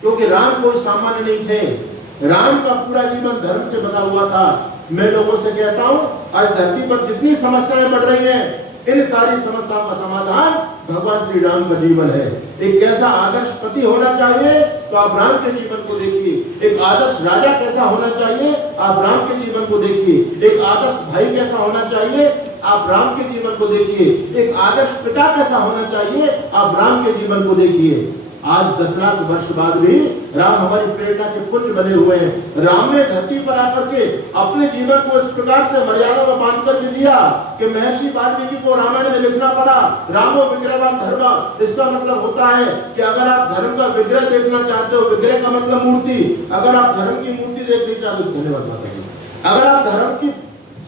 क्योंकि राम कोई सामान्य नहीं थे। राम का पूरा जीवन धर्म से बना हुआ था। मैं लोगों से कहता हूं, आज धरती पर जितनी समस्याएं बढ़ रही हैं, इन सारी समस्याओं का समाधान भगवान श्री राम का जीवन है। एक कैसा आदर्श पति होना चाहिए, तो आप राम के जीवन को देखिए। एक आदर्श राजा कैसा होना चाहिए, आप राम के जीवन को देखिए। एक आदर्श भाई कैसा होना चाहिए, आप राम के जीवन को देखिए। एक आदर्श पिता कैसा होना चाहिए, आप राम के जीवन को देखिए। आज 10 लाख वर्ष बाद भी राम हमारी प्रेरणा के पुंज बने हुए हैं। राम ने धरती पर आकर के अपने जीवन को इस प्रकार से मर्यादा में बांध करके जिया कि महर्षि वाल्मीकि को रामायण में लिखना पड़ा, रामो विग्रहवान धर्म। इसका मतलब होता है कि अगर आप धर्म का विग्रह देखना चाहते हो, विग्रह का मतलब मूर्ति, अगर आप धर्म की मूर्ति देखनी चाहते हो, धन्यवाद माता जी, अगर आप धर्म की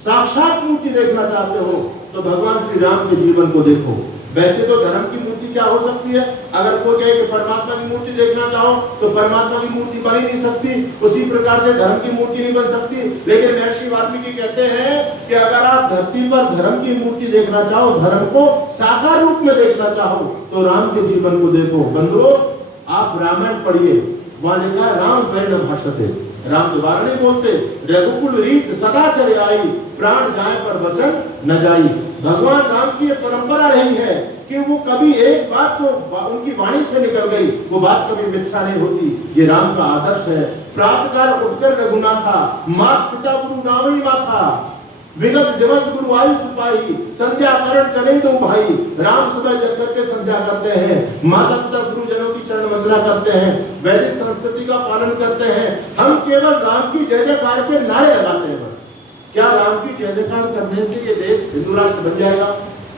साक्षात मूर्ति देखना चाहते हो तो भगवान श्री राम के जीवन को देखो। वैसे तो धर्म की मूर्ति क्या हो सकती है? अगर कोई कहे कि परमात्मा की मूर्ति देखना चाहो तो परमात्मा की मूर्ति बन ही नहीं सकती, उसी प्रकार से धर्म की मूर्ति नहीं बन सकती। लेकिन महर्षि वाल्मीकि कहते हैं कि अगर आप धरती पर धर्म की मूर्ति देखना चाहो, धर्म को साकार रूप में देखना चाहो, तो राम के जीवन को देखो। बंधुओं, आप रामायण पढ़िए, वहां लिखा है राम वर्ण भाषते, राम दोबारा नहीं बोलते। रघुकुल रीत सदाचर्य आई, प्राण जाए पर वचन न जाई। भगवान राम की एक परंपरा रही है कि वो कभी एक बात जो उनकी वाणी से निकल गई, वो बात कभी मिथ्या नहीं होती। ये राम का आदर्श है। प्रातःकाल उठकर रघुनाथा, मात पिता गुरु नावई माथा, विगत दिवस गुरु आयु सिपाही, संध्या करण चले दो भाई। राम सुबह जग करके संध्या करते हैं, माता पिता गुरुजनों की चरण वंदना करते हैं, वैदिक संस्कृति का पालन करते हैं। हम केवल राम की जय जयकार के नारे लगाते हैं बस। क्या राम की जय जयकार करने से ये देश हिंदू राष्ट्र बन जाएगा?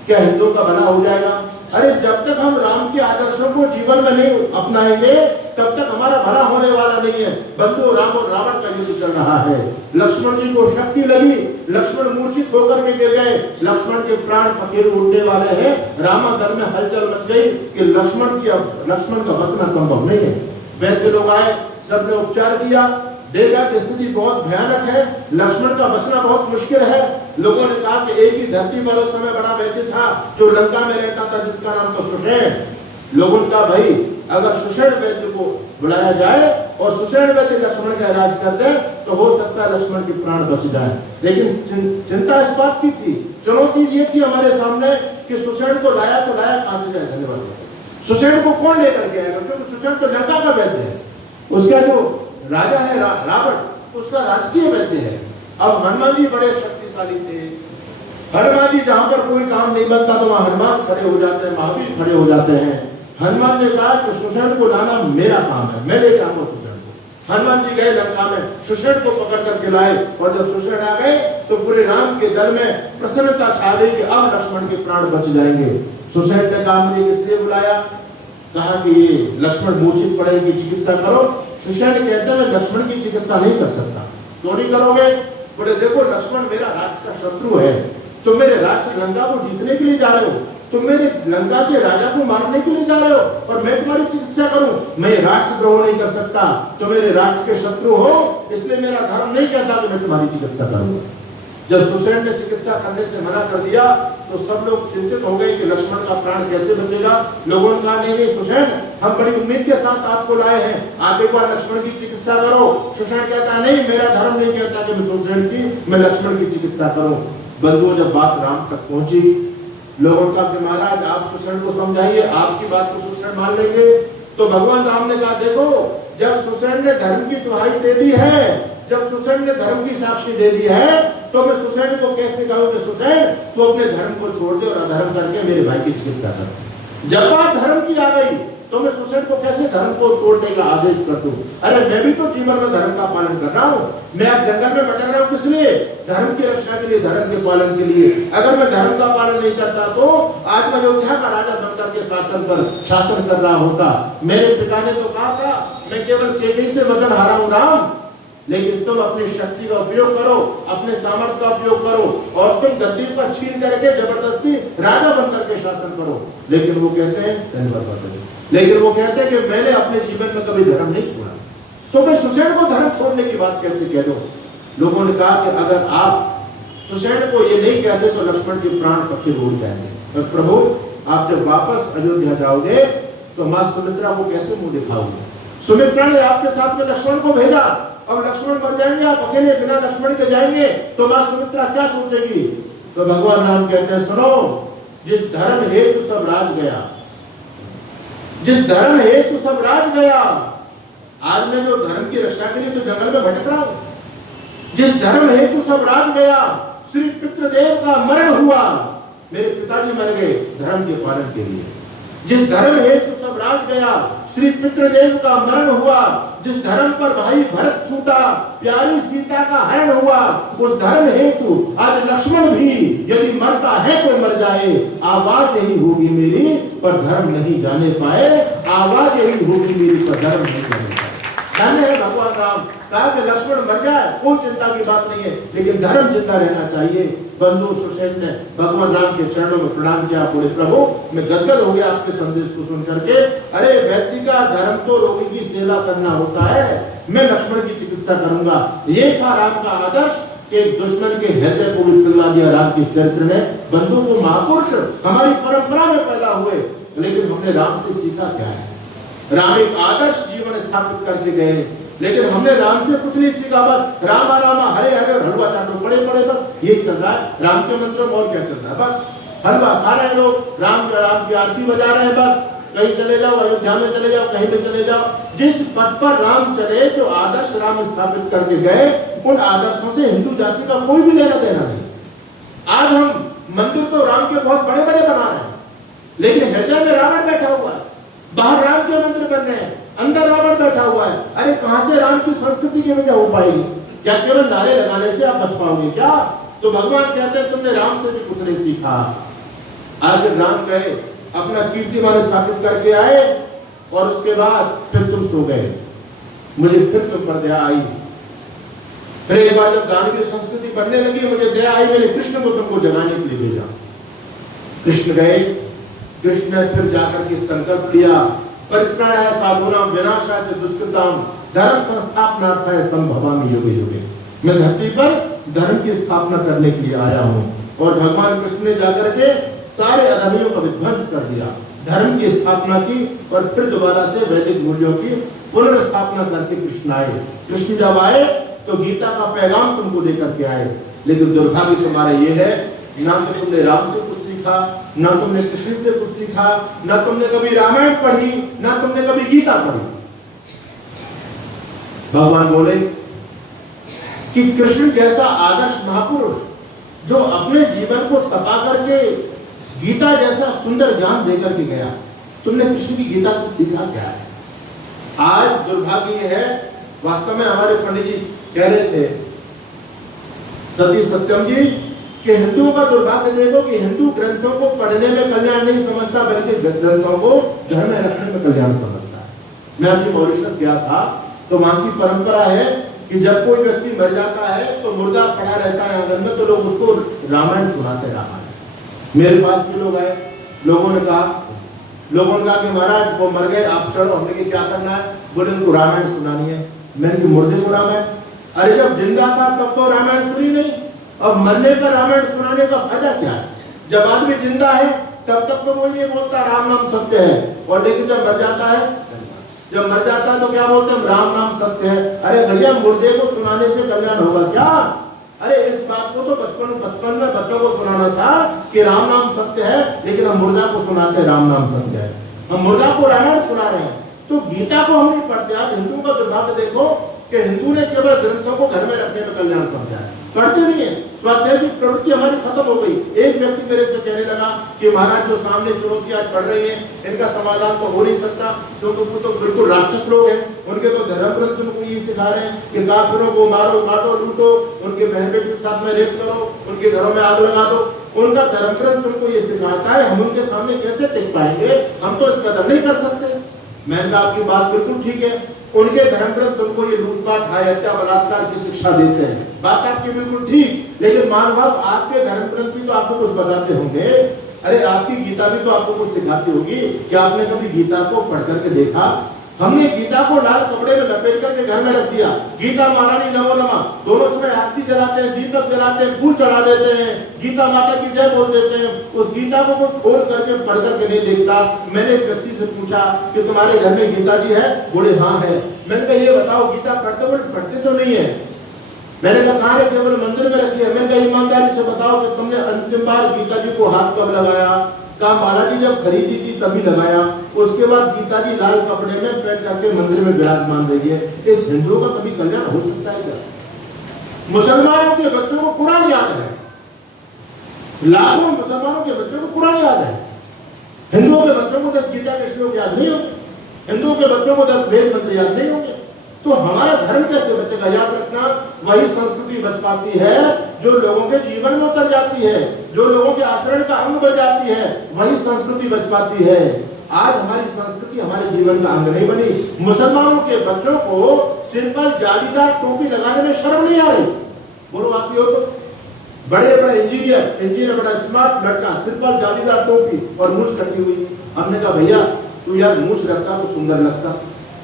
क्या हिंदुओं का भला हो जाएगा? अरे जब तक हम राम के आदर्शों को जीवन में नहीं अपनाएंगे, तब तक हमारा भला होने वाला नहीं है। बंधु, राम और रावण का युद्ध चल रहा है। लक्ष्मण जी को शक्ति लगी, लक्ष्मण मूर्छित होकर के गिर गए, लक्ष्मण के प्राण पखेरु उड़ने वाले हैं। रामा दल में हलचल मच गई कि लक्ष्मण का बचना संभव नहीं है। वैद्य लोग आए, सबने उपचार किया, देखा कि स्थिति बहुत भयानक है, लक्ष्मण का बचना बहुत मुश्किल है। लोगों ने कहा कि एक ही धरती पर उस समय बड़ा वैद्य था जो लंका में रहता था, जिसका नाम था सुषेण। लोगों ने कहा भाई अगर सुषेण वैद्य को बुलाया जाए और सुषेण वैद्य लक्ष्मण का इलाज कर दे तो हो सकता है लक्ष्मण के प्राण बच जाए। लेकिन चिंता इस बात की थी, चुनौती ये थी हमारे सामने कि सुषेण को लाया तो लाया कहां से जाए? धन्यवाद। सुषेण को कौन लेकर के आएगा? क्योंकि सुषेण तो लंका का वैद्य है, उसका जो राजा है रावण, उसका राजकीय वैद्य है। अब हनुमान जी बड़े शक्तिशाली थे। हनुमान जी जहां पर कोई काम नहीं बनता तो वहां हनुमान खड़े हो जाते हैं, महावीर खड़े हो जाते हैं। हनुमान ने कहा कि सुषेण को लाना मेरा काम है, मैं लेके आऊंगा सुषेण को। हनुमान जी गए लंका में, सुषेण को पकड़ करके लाए, और जब सुषेण आ गए तो पूरे राम के दल में प्रसन्नता छा गई कि अब लक्ष्मण के प्राण बच जाएंगे। सुषेण ने कहा मुझे किस लिए बुलाया? कहा कि ये लक्ष्मण मूर्छित पड़े, इनकी चिकित्सा करो। सुषेण कहते हैं मैं लक्ष्मण की चिकित्सा नहीं कर सकता। क्यों नहीं करोगे? बोले देखो लक्ष्मण मेरा राष्ट्र का शत्रु है, तुम मेरे राष्ट्र लंका को जीतने के लिए जा रहे हो, तुम मेरे लंका के राजा को मारने के लिए जा रहे हो, और मैं तुम्हारी चिकित्सा करूं? मैं राष्ट्रद्रोह नहीं कर सकता, तो मेरे राष्ट्र के शत्रु हो, इसलिए मेरा धर्म नहीं कहता कि मैं तुम्हारी चिकित्सा करूंगा। जब सुसेन ने चिकित्सा करने से मना कर दिया तो सब लोग चिंतित हो गए कि लक्ष्मण का प्राण कैसे बचेगा। लोगों ने कहा नहीं नहीं सुसेन, हम बड़ी उम्मीद के साथ आपको लाए हैं, आप एक बार लक्ष्मण की चिकित्सा करो। सुसेन कहता है नहीं, मेरा धर्म नहीं कहता कि मैं सुसेन की, मैं लक्ष्मण की चिकित्सा करूं। बंधुओं, जब बात राम तक पहुंची, लोगों का कि महाराज आप सुसेन को समझाइए, आपकी बात को सुसेन मान लेंगे। तो भगवान राम ने कहा देखो, जब सुसेन ने धर्म की दुहाई दे दी है, जब सुसेन ने धर्म की साक्षी दे दी है, तो मैं सुसेन को कैसे कहूं कि सुसेन तू अपने धर्म को छोड़ दे और अधर्म करके मेरे भाई की चिकित्सा कर। जब बात धर्म की आ गई तो मैं सुसेन को कैसे धर्म को तोड़ने का आदेश कर दूं? अरे मैं भी तो जीवन में धर्म का पालन कर रहा हूं। मैं आज जंगल में भटक रहा हूं, किस लिए? धर्म की रक्षा के लिए, धर्म के पालन के लिए। अगर मैं धर्म का पालन नहीं करता तो आज मैं अयोध्या का राजा बनकर के शासन कर रहा होता। मेरे पिता ने तो कहा था मैं केवल कैकेयी से वचन हारा हूं राम, लेकिन तुम अपनी शक्ति का उपयोग करो, अपने सामर्थ्य का उपयोग करो और तुम गद्दी पर छीन करके जबरदस्ती राजा बनकर के शासन करो। लेकिन वो कहते हैं लेकिन वो कहते हैं कि मैंने अपने जीवन में कभी धर्म नहीं छोड़ा, तो मैं सुसेन को धर्म छोड़ने की बात कैसे कह दूं? लोगों ने कहा कि अगर आप सुसेन को ये नहीं कहते तो लक्ष्मण के प्राण पक्षी उड़ जाएंगे। तो प्रभु, आप जब वापस अयोध्या जाओगे तो मां सुमित्रा को कैसे मुंह दिखाओगे? सुमित्रा ने आपके साथ में लक्ष्मण को भेजा और लक्ष्मण मर जाएंगे, आप अकेले बिना लक्ष्मण के जाएंगे तो मां सुमित्रा क्या सोचेगी? तो भगवान राम कहते हैं सुनो, जिस धर्म हेतु सब राज गया, जिस धर्म हेतु सब राज गया, आज मैं जो धर्म की रक्षा के लिए तो जंगल में भटक रहा हूं। जिस धर्म हेतु सब राज गया, श्री पितृदेव का मरण हुआ, मेरे पिताजी मर गए धर्म के पालन के लिए। जिस धर्म हेतु सब राज गया, श्री पितृदेव का मरण हुआ, जिस धर्म पर भाई भरत छूटा, प्यारी सीता का हरण हुआ, उस धर्म हेतु आज लक्ष्मण भी यदि मरता है तो मर जाए, आवाज यही होगी मेरी पर धर्म नहीं जाने पाए, आवाज यही होगी मेरी पर धर्म नहीं जाने पाए। धन्य है भगवान राम, कहा कि लक्ष्मण मर जाए कोई चिंता की बात नहीं है, लेकिन धर्म जिंदा रहना चाहिए। बंधु सुसेन ने भगवान राम के चरणों में प्रणाम किया, बोले प्रभु मैं गदगद हो गया आपके संदेश को सुन करके। अरे व्यक्ति का धर्म तो रोगी की सेवा करना होता है, मैं लक्ष्मण की चिकित्सा करूंगा। ये था राम का आदर्श कि दुश्मन के हृदय को भी पिघला दिया राम के चरित्र ने। बंधु को महापुरुष हमारी परंपरा में पैदा हुए, लेकिन हमने राम से सीखा क्या है? राम एक आदर्श जीवन स्थापित करके गए, लेकिन हमने राम से कुछ नहीं सीखा। बस रामा रामा हरे हरे हलवा चाटो पड़े पड़े, बस ये चल रहा है राम के मंत्रों में। और क्या चल रहा है? बस हलवा खा रहे हैं लोग, राम की आरती बजा रहे हैं। बस कहीं चले जाओ, अयोध्या में चले जाओ, कहीं भी चले जाओ, जिस पथ पर राम चले, जो आदर्श राम स्थापित करके गए, उन आदर्शों से हिंदू जाति का कोई भी लेना देना नहीं। आज हम मंदिर तो राम के बहुत बड़े बड़े बना रहे हैं, लेकिन हृदय में रावण बैठा हुआ है। बाहर राम के मंदिर बन रहे हैं, अंदर रावण बैठा हुआ है। अरे कहां से राम की संस्कृति की वजह हो पाएगी? क्या केवल नारे लगाने से आप बच पाओगे क्या? तो भगवान कहते हैं तुमने राम से भी कुछ नहीं सीखा। आज जब राम गए, अपना कीर्तिमान स्थापित करके आए और उसके बाद फिर तुम सो गए, मुझे फिर तुम पर दया आई। फिर एक बार जब दानवीय संस्कृति बनने लगी, मुझे दया आई, मैंने कृष्ण को तुमको जगाने के लिए भेजा। कृष्ण गए, कृष्ण ने फिर जाकर के संकल्प लिया, परित्राणाय साधूनां विनाशाय च दुष्कृतां धर्म संस्थापनार्थाय संभवामि युगे युगे। मैं धरती पर धर्म की स्थापना करने के लिए आया हूं। और भगवान कृष्ण ने जाकर के सारे अधर्मियों का विध्वंस कर दिया, धर्म की स्थापना की और फिर दोबारा से वैदिक मूल्यों की पुनर्स्थापना करके कृष्ण आए। कृष्ण जब आए तो गीता का पैगाम तुमको देकर के आए, लेकिन दुर्भाग्य तुम्हारा ये है, ना तो तुमने राम से कुछ सीखा, ना तुमने कृष्ण से कुछ सीखा, ना तुमने कभी रामायण पढ़ी, ना तुमने कभी गीता पढ़ी। भगवान बोले कि कृष्ण जैसा आदर्श महापुरुष जो अपने जीवन को तपा करके गीता जैसा सुंदर ज्ञान देकर के गया, तुमने कृष्ण की गीता से सीखा क्या है? आज दुर्भाग्य है, वास्तव में हमारे पंडित जी कह रहे थे, सती सत्यम जी, कि हिंदुओं का दुर्भाग्य देखो कि हिंदू ग्रंथों को पढ़ने में कल्याण नहीं समझता, बल्कि ग्रंथों को घर में रखने में कल्याण समझता है। मैं अभी मॉरिशस गया था, तो वहां की परंपरा है कि जब कोई व्यक्ति मर जाता है तो मुर्दा पड़ा रहता है आंगन में, तो लोग उसको रामायण सुनाते। रामायण मेरे पास भी लोग आए, लोगों ने कहा कि महाराज वो मर गए, आप चलो। हमने कि क्या करना है? बोले उनको रामायण सुनानी है। मैंने कि मुर्दे को रामायण? अरे जब जिंदा था तब तो रामायण सुनी नहीं, अब मरने पर रामायण सुनाने का फायदा क्या है? जब आदमी जिंदा है तब तक तो वो ही नहीं बोलता राम नाम सत्य है, और लेकिन जब मर जाता है, तो क्या बोलते हैं? राम नाम सत्य है। अरे भैया, मुर्दे को सुनाने से कल्याण होगा क्या? अरे इस बात को तो बचपन में बच्चों को सुनाना था कि राम नाम सत्य है, लेकिन हम मुर्दा को सुनाते राम नाम सत्य है। हम मुर्दा को रामायण सुना रहे हैं, तो गीता को हम नहीं पढ़ते। आज हिंदू का दुर्भाग्य देखो कि हिंदू ने केवल ग्रंथों को घर में रखने में कल्याण समझा है, पढ़ते नहीं है। स्वाध्याय की प्रवृत्ति हमारी खत्म हो गई। एक व्यक्ति मेरे से कहने लगा कि महाराज, जो सामने चुनौती आज पढ़ रही है, इनका समाधान तो हो नहीं सकता, क्योंकि वो तो बिल्कुल राक्षस लोग हैं। उनके तो धर्म ग्रंथ उनको ये सिखा रहे हैं कि काफिरों को मारो, काटो, लूटो, उनके बहन बेटी के साथ में रेप करो, उनके घरों में आग लगा दो। उनका धर्म ग्रंथ उनको ये सिखाता है, हम उनके सामने कैसे टिक पाएंगे? हम तो इस कदर नहीं कर सकते। मैंने कहा आपकी बात बिल्कुल ठीक है, उनके धर्म ग्रंथ उनको ये लूटपाट, हत्या, बलात्कार की शिक्षा देते हैं, बात आपकी बिल्कुल ठीक। लेकिन मानव, आपके धर्म ग्रंथ भी तो आपको कुछ बताते होंगे। अरे आपकी गीता भी तो आपको कुछ सिखाती होगी। क्या आपने कभी गीता को पढ़ करके देखा? हमने गीता को लाल कपड़े में लपेट करके घर में रख दिया। गीता महारानी नमो नमः, दोनों समय आरती जलाते हैं, दीपक जलाते हैं, फूल चढ़ा देते हैं, गीता माता की जय बोल देते हैं। उस गीता को कोई खोल करके पढ़ करके नहीं देखता। मैंने एक व्यक्ति से पूछा कि तुम्हारे घर में गीता जी है? बोले हाँ है। मैंने कहा ये बताओ, गीता पढ़ते? बोले पढ़ते तो नहीं है। मैंने कहा कहाँ है? केवल मंदिर में रखी है। मैंने कहा ईमानदारी से बताओ कि तुमने अंतिम बार गीता जी को हाथ कब लगाया? कहा बालाजी जब खरीदी थी तभी लगाया। उसके बाद गीता जी लाल कपड़े में पैक करके मंदिर में विराजमान रही है। इस हिंदुओं का कभी कल्याण हो सकता है क्या? मुसलमानों के बच्चों को कुरान याद है, लाखों मुसलमानों के बच्चों को कुरान याद है। हिंदुओं के बच्चों को 10 गीता के श्लोक याद नहीं होंगे, हिंदुओं के बच्चों को 10 वेद मंत्र याद नहीं होंगे। तो हमारा धर्म कैसे बचेगा? याद रखना, वही संस्कृति बच पाती है जो लोगों के जीवन में उतर जाती है, जो लोगों के आचरण का अंग बन जाती है, वही संस्कृति बच पाती है। आज हमारी संस्कृति हमारे जीवन का अंग नहीं बनी। मुसलमानों के बच्चों को सिर पर जालीदार टोपी लगाने में शर्म नहीं आ रही। बोलो आती हो तो? बड़े इंजीनियर, बड़ा स्मार्ट लड़का, सिर पर जालीदार टोपी और मूंछ कटी हुई। हमने कहा भैया तू यार मूंछ रखता तो सुंदर लगता,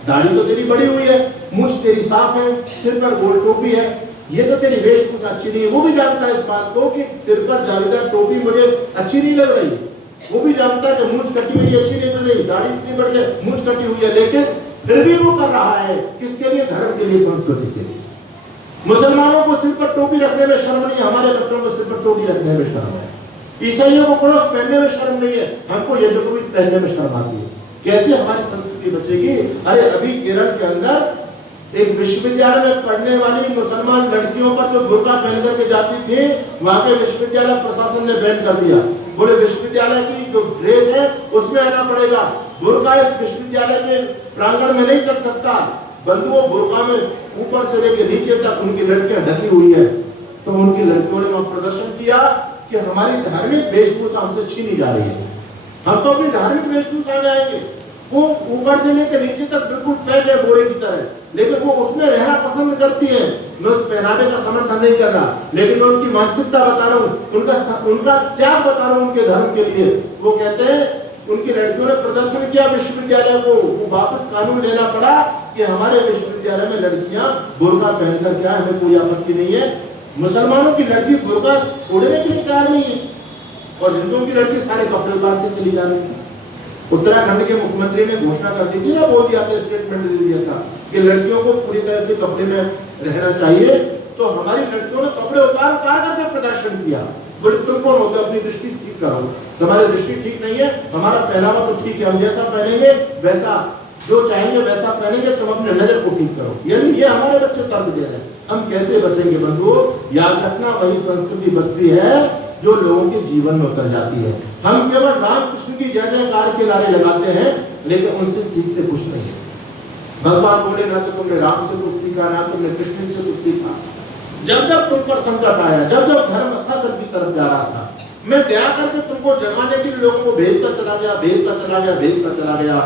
दाढ़ी तो तेरी बड़ी हुई है, मूंछ तेरी साफ है, सिर पर गोल टोपी है, ये तो तेरी वेशभूषा अच्छी नहीं है। वो भी जानता है इस बात को कि सिर पर जालीदार टोपी मुझे अच्छी नहीं लग रही। वो भी जानता है कि मूंछ कटी हुई अच्छी नहीं लग रही, दाढ़ी इतनी बड़ी है, मूंछ कटी हुई है, लेकिन फिर भी वो कर रहा है। किसके लिए? धर्म के लिए, संस्कृति के लिए। मुसलमानों को सिर पर टोपी रखने में शर्म नहीं, हमारे बच्चों को सिर पर चोटी रखने में शर्म है। ईसाइयों को क्रॉस पहनने में शर्म नहीं है, हमको यज्ञोपवीत पहनने में शर्म आती है। कैसे हमारी संस्कृति बचेगी? अरे अभी केरल के अंदर एक विश्वविद्यालय में पढ़ने वाली मुसलमान लड़कियों पर जो बुर्का पहन करके जाती थी, वहां के विश्वविद्यालय प्रशासन ने बैन कर दिया। बोले विश्वविद्यालय की जो ड्रेस है उसमें आना पड़ेगा, बुर्का इस विश्वविद्यालय के प्रांगण में नहीं चल सकता। बंधुओं, बुर्का में ऊपर से लेकर नीचे तक उनकी लड़कियां ढकी हुई है। तो उनकी लड़कियों ने वहां प्रदर्शन किया कि हमारी धार्मिक वेशभूषा हमसे छीनी जा रही है, हम तो अपनी धार्मिक वेशभूषा में आएंगे। वो ऊपर से लेकर नीचे तक बिल्कुल पैक है बोरे की तरह, लेकिन वो उसमें रहना पसंद करती है। मैं उस पहनावे का समर्थन नहीं कर रहा, लेकिन मैं उनकी मानसिकता बता रहा हूँ, उनका त्याग बता रहा हूँ उनके धर्म के लिए। वो कहते हैं उनकी लड़कियों ने प्रदर्शन किया विश्वविद्यालय को, वो वापस कानून लेना पड़ा कि हमारे विश्वविद्यालय में लड़कियां बुर्का पहनकर क्या, हमें कोई आपत्ति नहीं है। मुसलमानों की लड़की बुर्का छोड़ने के लिए तैयार नहीं है, और हिंदुओं की लड़की सारे कपड़े उतार के चली जा रही है। उत्तराखंड के मुख्यमंत्री ने घोषणा कर दी थी ना, बोल दिया था, स्टेटमेंट दे दिया था कि लड़कियों को पूरी तरह से कपड़े में रहना चाहिए। तो हमारी लड़कियों ने कपड़े उतार करके प्रदर्शन किया। बोले तुम कौन होते हो, अपनी दृष्टि ठीक करो, तुम्हारी दृष्टि ठीक नहीं है, हमारा पहनावा तो ठीक है, हम जैसा पहनेंगे वैसा, जो चाहेंगे वैसा पहनेंगे, तुम अपने नजर को ठीक करो। यानी ये हमारे बच्चे तर्क दे रहे हैं। हम कैसे बचेंगे बंधुओं? याद रखना, वही संस्कृति बचती है जो लोगों के जीवन में उतर जाती है। हम केवल राम कृष्ण की जय जयकार के नारे लगाते हैं, लेकिन उनसे सीखते कुछ नहीं है। भगवान बोले ना तो तुमने राम से कुछ सीखा, ना तुमने कृष्ण से कुछ सीखा। जब जब तुम पर संकट आया, जब जब धर्म अस्ताचल की तरफ जा रहा था, मैं दया करके तुमको जगाने के लिए लोगों को भेजता चला गया।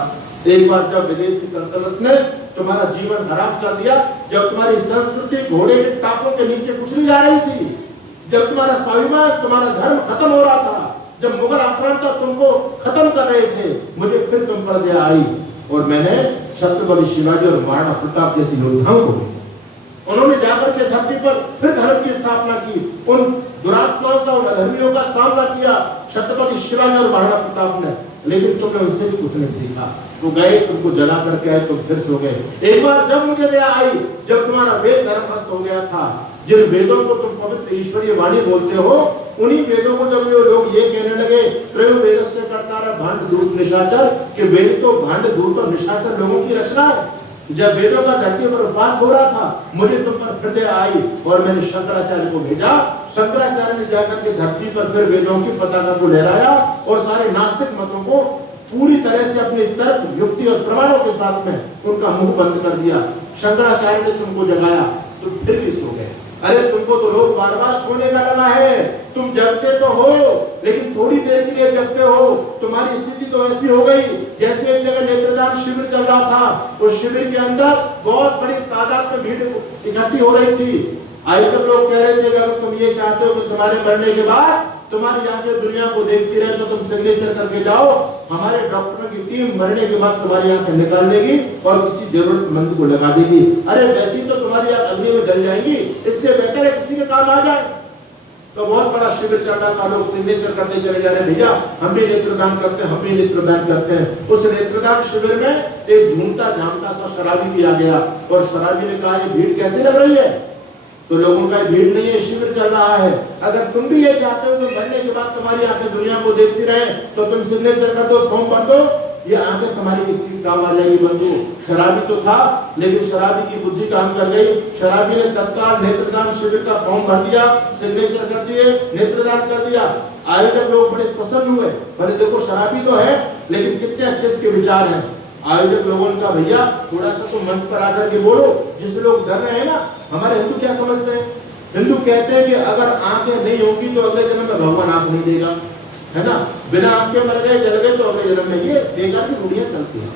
एक बार जब विदेशी सल्तनत ने तुम्हारा जीवन खराब कर दिया, जब तुम्हारी संस्कृति घोड़े के टापों के नीचे कुचली जा रही थी, जब तुम्हारा स्वाभिमान, तुम्हारा धर्म खत्म हो रहा था, जब मुगल आक्रांता तुमको खत्म कर रहे थे, मुझे फिर तुम पर दया आई और मैंने छत्रपति शिवाजी और महाराणा प्रताप जैसे योद्धाओं को, उन्होंने जाकर के धरती पर फिर धर्म की स्थापना की, उन दुरात्माओं का, उन अधर्मियों का सामना किया छत्रपति शिवाजी और महाराणा प्रताप ने। लेकिन तुमने उनसे भी कुछ नहीं सीखा। तो गए, तुमको जला करके आए, तुम फिर सो गए। एक बार जब मुझे दया आई, जब तुम्हारा वेद धर्म अस्त हो गया था, जिन वेदों को तुम पवित्र ईश्वरीय वाणी बोलते हो, उन्हीं वेदों को जब ये लोग ये कहने लगे त्रयो वेदस्य कर्तारः भांड दूत निशाचर, कि वेद तो भांड दूत और निशाचर लोगों की रचना है। जब वेदों का धरती पर उपवास हो रहा था, मुझे तुम पर फिर दया आई और मैंने शंकराचार्य को भेजा। शंकराचार्य ने जाकर के धरती पर फिर वेदों की पताका को लहराया और सारे नास्तिक मतों को पूरी तरह से अपने तर्क, युक्ति और प्रमाणों के साथ में उनका मुंह बंद कर दिया। शंकराचार्य ने तुमको जगाया, तुम फिर भी सो गए। अरे तुमको तो लोग बार बार सोने का लगा है, तुम जगते तो हो लेकिन थोड़ी देर के लिए जगते हो। तुम्हारी स्थिति तो ऐसी हो गई जैसे एक जगह नेत्रदान शिविर चल रहा था, उस शिविर के अंदर बहुत बड़ी तादाद में भीड़ इकट्ठी हो रही थी। आयोजक लोग कह रहे थे कि अगर तुम ये चाहते हो कि तुम्हारे मरने के बाद तुम्हारी आंखें दुनिया को देखती रहे तो तुम सिग्नेचर करके जाओ, हमारे डॉक्टरों की टीम मरने के बाद तुम्हारी आंखें निकाल लेगी और किसी जरूरतमंद को लगा देगी। अरे वैसी तो तुम्हारी आंख अग्नि में जल जाएंगी, इससे बेहतर है किसी के काम आ जाए। तो बहुत बड़ा शिविर चल रहा था, लोग सिग्नेचर करते चले जा रहे, भैया हम भी नेत्रदान करते हैं, हम भी नेत्रदान करते हैं। उस नेत्रदान शिविर में एक झूमता झामता सा शराबी भी आ गया और शराबी ने कहा, ये भीड़ कैसे लग रही है? तो लोगों का भीड़ नहीं है, शिविर चल रहा है। अगर तुम भी ये चाहते हो तो मरने के बाद तुम्हारी आंखें दुनिया को देखती रहे तो तुम सिग्नेचर कर दो, फॉर्म भर दो, ये आंखें तुम्हारी किसी काम आ जाएगी। बंधु शराबी तो था लेकिन शराबी की बुद्धि काम कर गई। शराबी ने तत्काल नेत्रदान शिविर का फॉर्म भर दिया, सिग्नेचर कर दिए, नेत्रदान कर दिया। आयोजक लोग बड़े प्रसन्न हुए, बोले देखो शराबी तो है लेकिन कितने अच्छे इसके विचार हैं। आयोजक लोगों ने कहा, भैया थोड़ा सा तो मंच पर आकर के बोलो। जिस लोग डर रहे हैं ना, हमारे हिंदू क्या समझते हैं, हिंदू कहते हैं कि अगर आंखें नहीं होंगी तो अगले जन्म में भगवान आंख नहीं देगा, है ना, बिना आंख के मर गए जल गए तो अगले जन्म में, ये बेकार की रूढ़ियां चलती हैं।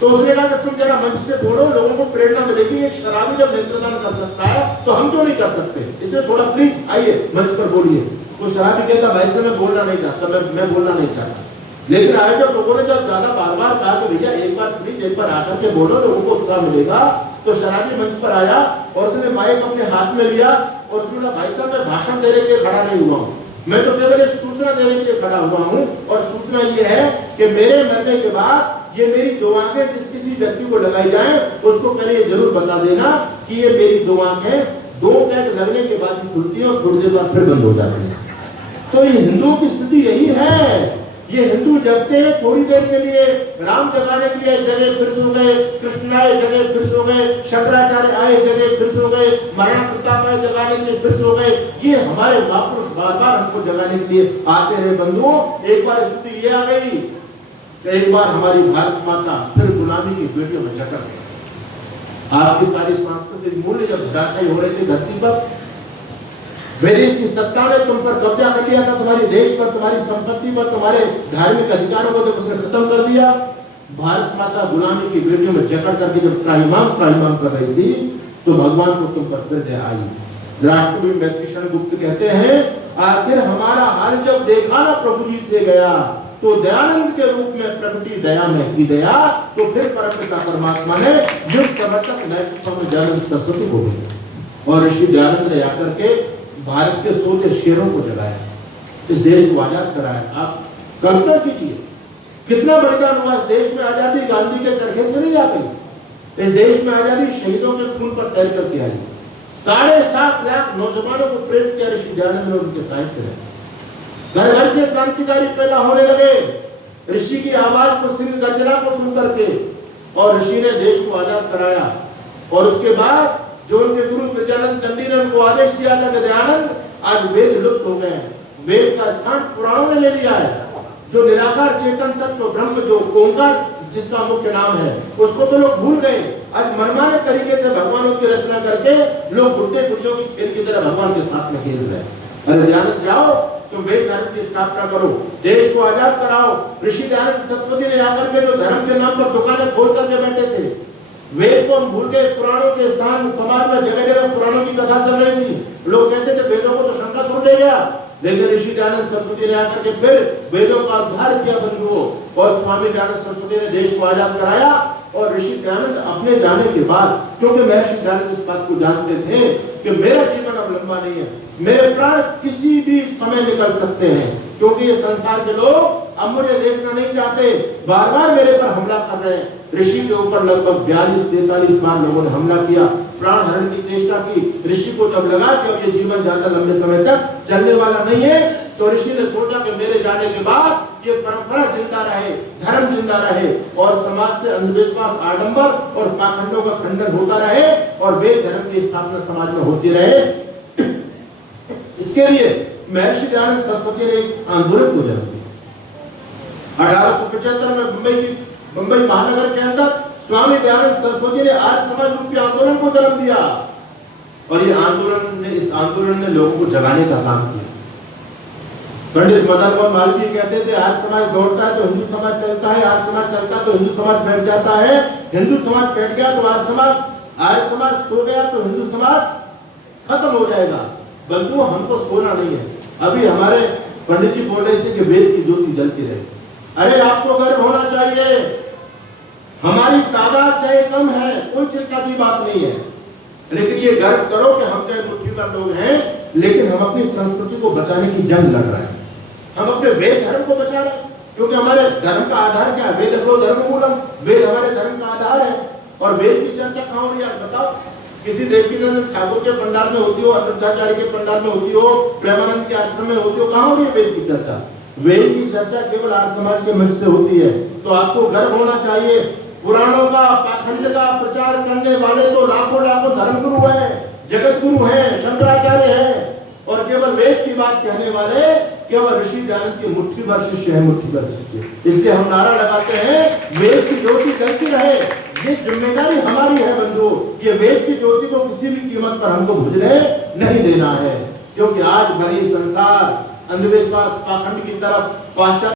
तो उसने कहा कि तुम जरा मंच से बोलो, लोगों को प्रेरणा मिलेगी। एक शराबी जब नेत्रदान कर सकता है तो हम क्यों नहीं कर सकते, इसलिए थोड़ा प्लीज आइए मंच पर बोलिए। तो शराबी कहता, भाई से मैं बोलना नहीं चाहता, मैं बोलना नहीं चाहता। लेकिन आयोजक लोगों ने जब ज्यादा बार बार कहा कि भैया एक बार प्लीज एक बार आकर के बोलो, लोगों को उत्साह मिलेगा, तो शराबी मंच पर आया और उसने माइक अपने हाथ में लिया और उसने कहा, भाई साहब मैं भाषण देने के लिए खड़ा नहीं हुआ हूँ, मैं तो केवल एक सूचना देने के लिए खड़ा हुआ हूँ। और सूचना ये है कि मेरे मरने के बाद ये मेरी दो आंखें जिस किसी व्यक्ति को लगाई जाए उसको पहले ये जरूर बता देना कि ये मेरी दो आंखें 2 पैक लगने के बाद ही खुलती है और थोड़ी देर बाद फिर बंद हो जाती है। तो ये हिंदुओं की स्थिति यही है। ये हिंदू जगते हैं थोड़ी देर के लिए, राम जगाने के लिए जगह फिर सो गए, कृष्ण आए जगह फिर सो गए, शंकराचार्य आए जगह फिर सो गए, महाराणा प्रताप आए जगाने के लिए फिर सो गए। ये हमारे महापुरुष बार बार हमको जगाने के लिए आते रहे। बंधुओं एक बार स्थिति ये आ गई, एक बार हमारी भारत माता फिर गुलामी की बेड़ियों में जकड़ गई। आपकी सारी सांस्कृतिक मूल्य जब धराशायी हो रहे थे धरती पर, विदेशी सत्ता ने तुम पर कब्जा कर लिया था, तुम्हारे देश पर, तुम्हारी संपत्ति पर, तुम्हारे धार्मिक अधिकारों को जब उसने खत्म कर दिया, भारत माता गुलामी की बेड़ियों में जकड़ करके जब त्राहिमाम कर रही थी तो भगवान को तुम पर फिर दया आई। राष्ट्रकवि मैत्रेयी गुप्त कहते हैं, आखिर हमारा हाल जब देखा ना प्रभु जी से गया तो दयानंद के रूप में प्रकटी दया में की दया, तो फिर परमपिता परमात्मा ने युग प्रवर्तक नैतिक स्वामी दयानंद सरस्वती को भेजा और ऋषि दयानंद ने आकर के भारत के सोते शेरों को जगाया, इस देश को आजाद कराया। आप कल्पना कीजिए कितना बलिदान हुआ इस देश में। आजादी गांधी के चरखे से नहीं आ गई, इस देश में आजादी शहीदों के खून पर तैर करके आई। 7.5 लाख नौजवानों को प्रेरित किया ऋषि दयानंद ने, उनके साहित्य ने। घर घर से क्रांतिकारी पैदा होने लगे ऋषि की आवाज को, सिंह गर्जना को सुन करके, और ऋषि ने देश को आजाद कराया। और उसके बाद जो उनके गुरु विद्यानंद चंडी ने उनको आदेश दिया था कि दयानंद आज वेद लुप्त हो गए, वेद का स्थान पुराणों ने ले लिया है। जो निराकार चेतन तत्व ब्रह्म, जो ओंकार जिसका मुख्य नाम है, उसको तो लोग भूल गए। आज मनमाने तरीके से भगवानों की रचना करके लोग गुड्डे गुड़ियों की खेल की तरह भगवान के साथ में खेल रहे हैं। अरे दयानंद जाओ, तुम वेद धर्म की स्थापना करो, देश को आजाद कराओ। ऋषि दयानंद सरस्वती ने आकर के जो धर्म के नाम पर दुकानें खोल करके बैठे थे, वेद को हम भूल गए। पुराणों के स्थान समाज में जगह जगह पुराणों की कथा चल रही थी, लोग कहते थे वेदों को तो शंका सुन ले गया, लेकिन ऋषि दयानंद सरस्वती ने आकर के फिर वेदों का उद्धार किया बंधुओं, और स्वामी दयानंद सरस्वती ने देश को आजाद कराया। और ऋषि दयानंद अपने जाने के बाद, क्योंकि महर्षि दयानंद इस बात को जानते थे कि मेरा जीवन अब लंबा नहीं है, मेरे प्राण किसी भी समय निकल सकते हैं, क्योंकि ये संसार के लोग अब मुझे देखना नहीं चाहते, बार बार मेरे पर हमला कर रहे हैं। ऋषि के ऊपर लगभग 42-43 बार लोगों ने हमला किया, प्राण हरण की चेष्टा की। ऋषि को जब लगा कि अब ये जीवन ज्यादा लंबे समय तक चलने वाला नहीं है, तो ऋषि ने सोचा कि मेरे जाने के बाद ये परंपरा जिंदा रहे, धर्म जिंदा रहे और समाज से अंधविश्वास, आडंबर और पाखंडों का खंडन होता रहे और वेद धर्म की स्थापना समाज में होती रहे। इसके लिए महर्षि दयानंद सरस्वती ने एक आंदोलन को जन्म दिया। 1875 में मुंबई महानगर के अंदर स्वामी दयानंद सरस्वती ने आर्य समाज रूपी आंदोलन को जन्म दिया और इस आंदोलन ने लोगों को जगाने का काम किया। पंडित मदन मोहन मालवीय कहते थे, आर्य समाज दौड़ता है तो हिंदू समाज चलता है, आर्य समाज चलता है तो हिंदू समाज बैठ जाता है, हिंदू समाज बैठ गया तो आर्य समाज सो गया तो हिंदू समाज खत्म हो जाएगा। बंधुओं, हमको सोना नहीं है। अभी हमारे पंडित जी बोल रहे थे कि वेद की ज्योति जलती रहे। अरे आपको गर्व होना चाहिए, हमारी तादाद चाहे कम है, कोई चिंता की बात नहीं है, लेकिन ये गर्व करो कि हम चाहे मुट्ठी भर लोग हैं, लेकिन हम अपनी संस्कृति को बचाने की जंग लड़ रहे हैं। हम अपने वेद धर्म को बचा रहे हैं, क्योंकि हमारे धर्म का आधार क्या है? वेद को धर्म मूलम, वेद हमारे धर्म का आधार है। और वेद की चर्चा कहाँ हो रही है बताओ? किसी देवकीनंद ठाकुर के पंडाल में होती हो, अनिरुद्धाचार्य के पंडाल में होती हो, प्रेमानंद के आश्रम में होती हो, कहाँ हो रही है वेद की चर्चा? वेद की चर्चा केवल आर्य समाज के मंच से होती है। तो आपको गर्व होना चाहिए, पुराणों का, पाखंड का प्रचार करने वाले तो लाखों लाखों धर्मगुरु हैं, जगत गुरु हैं, शंकराचार्य हैं, और केवल वेद की बात कहने वाले केवल ऋषि दयानंद की मुट्ठी भर शिष्य है, मुट्ठी भर शिष्य। इसलिए हम नारा लगाते हैं, वेद की ज्योति जलती रहे। ये जिम्मेदारी हमारी है बंधुओं, ये वेद की ज्योति को किसी भी कीमत पर हमको बुझने नहीं देना है, क्योंकि आज भरी संसार अंधविश्वास, पाखंड की तरफ, पाश्चात्य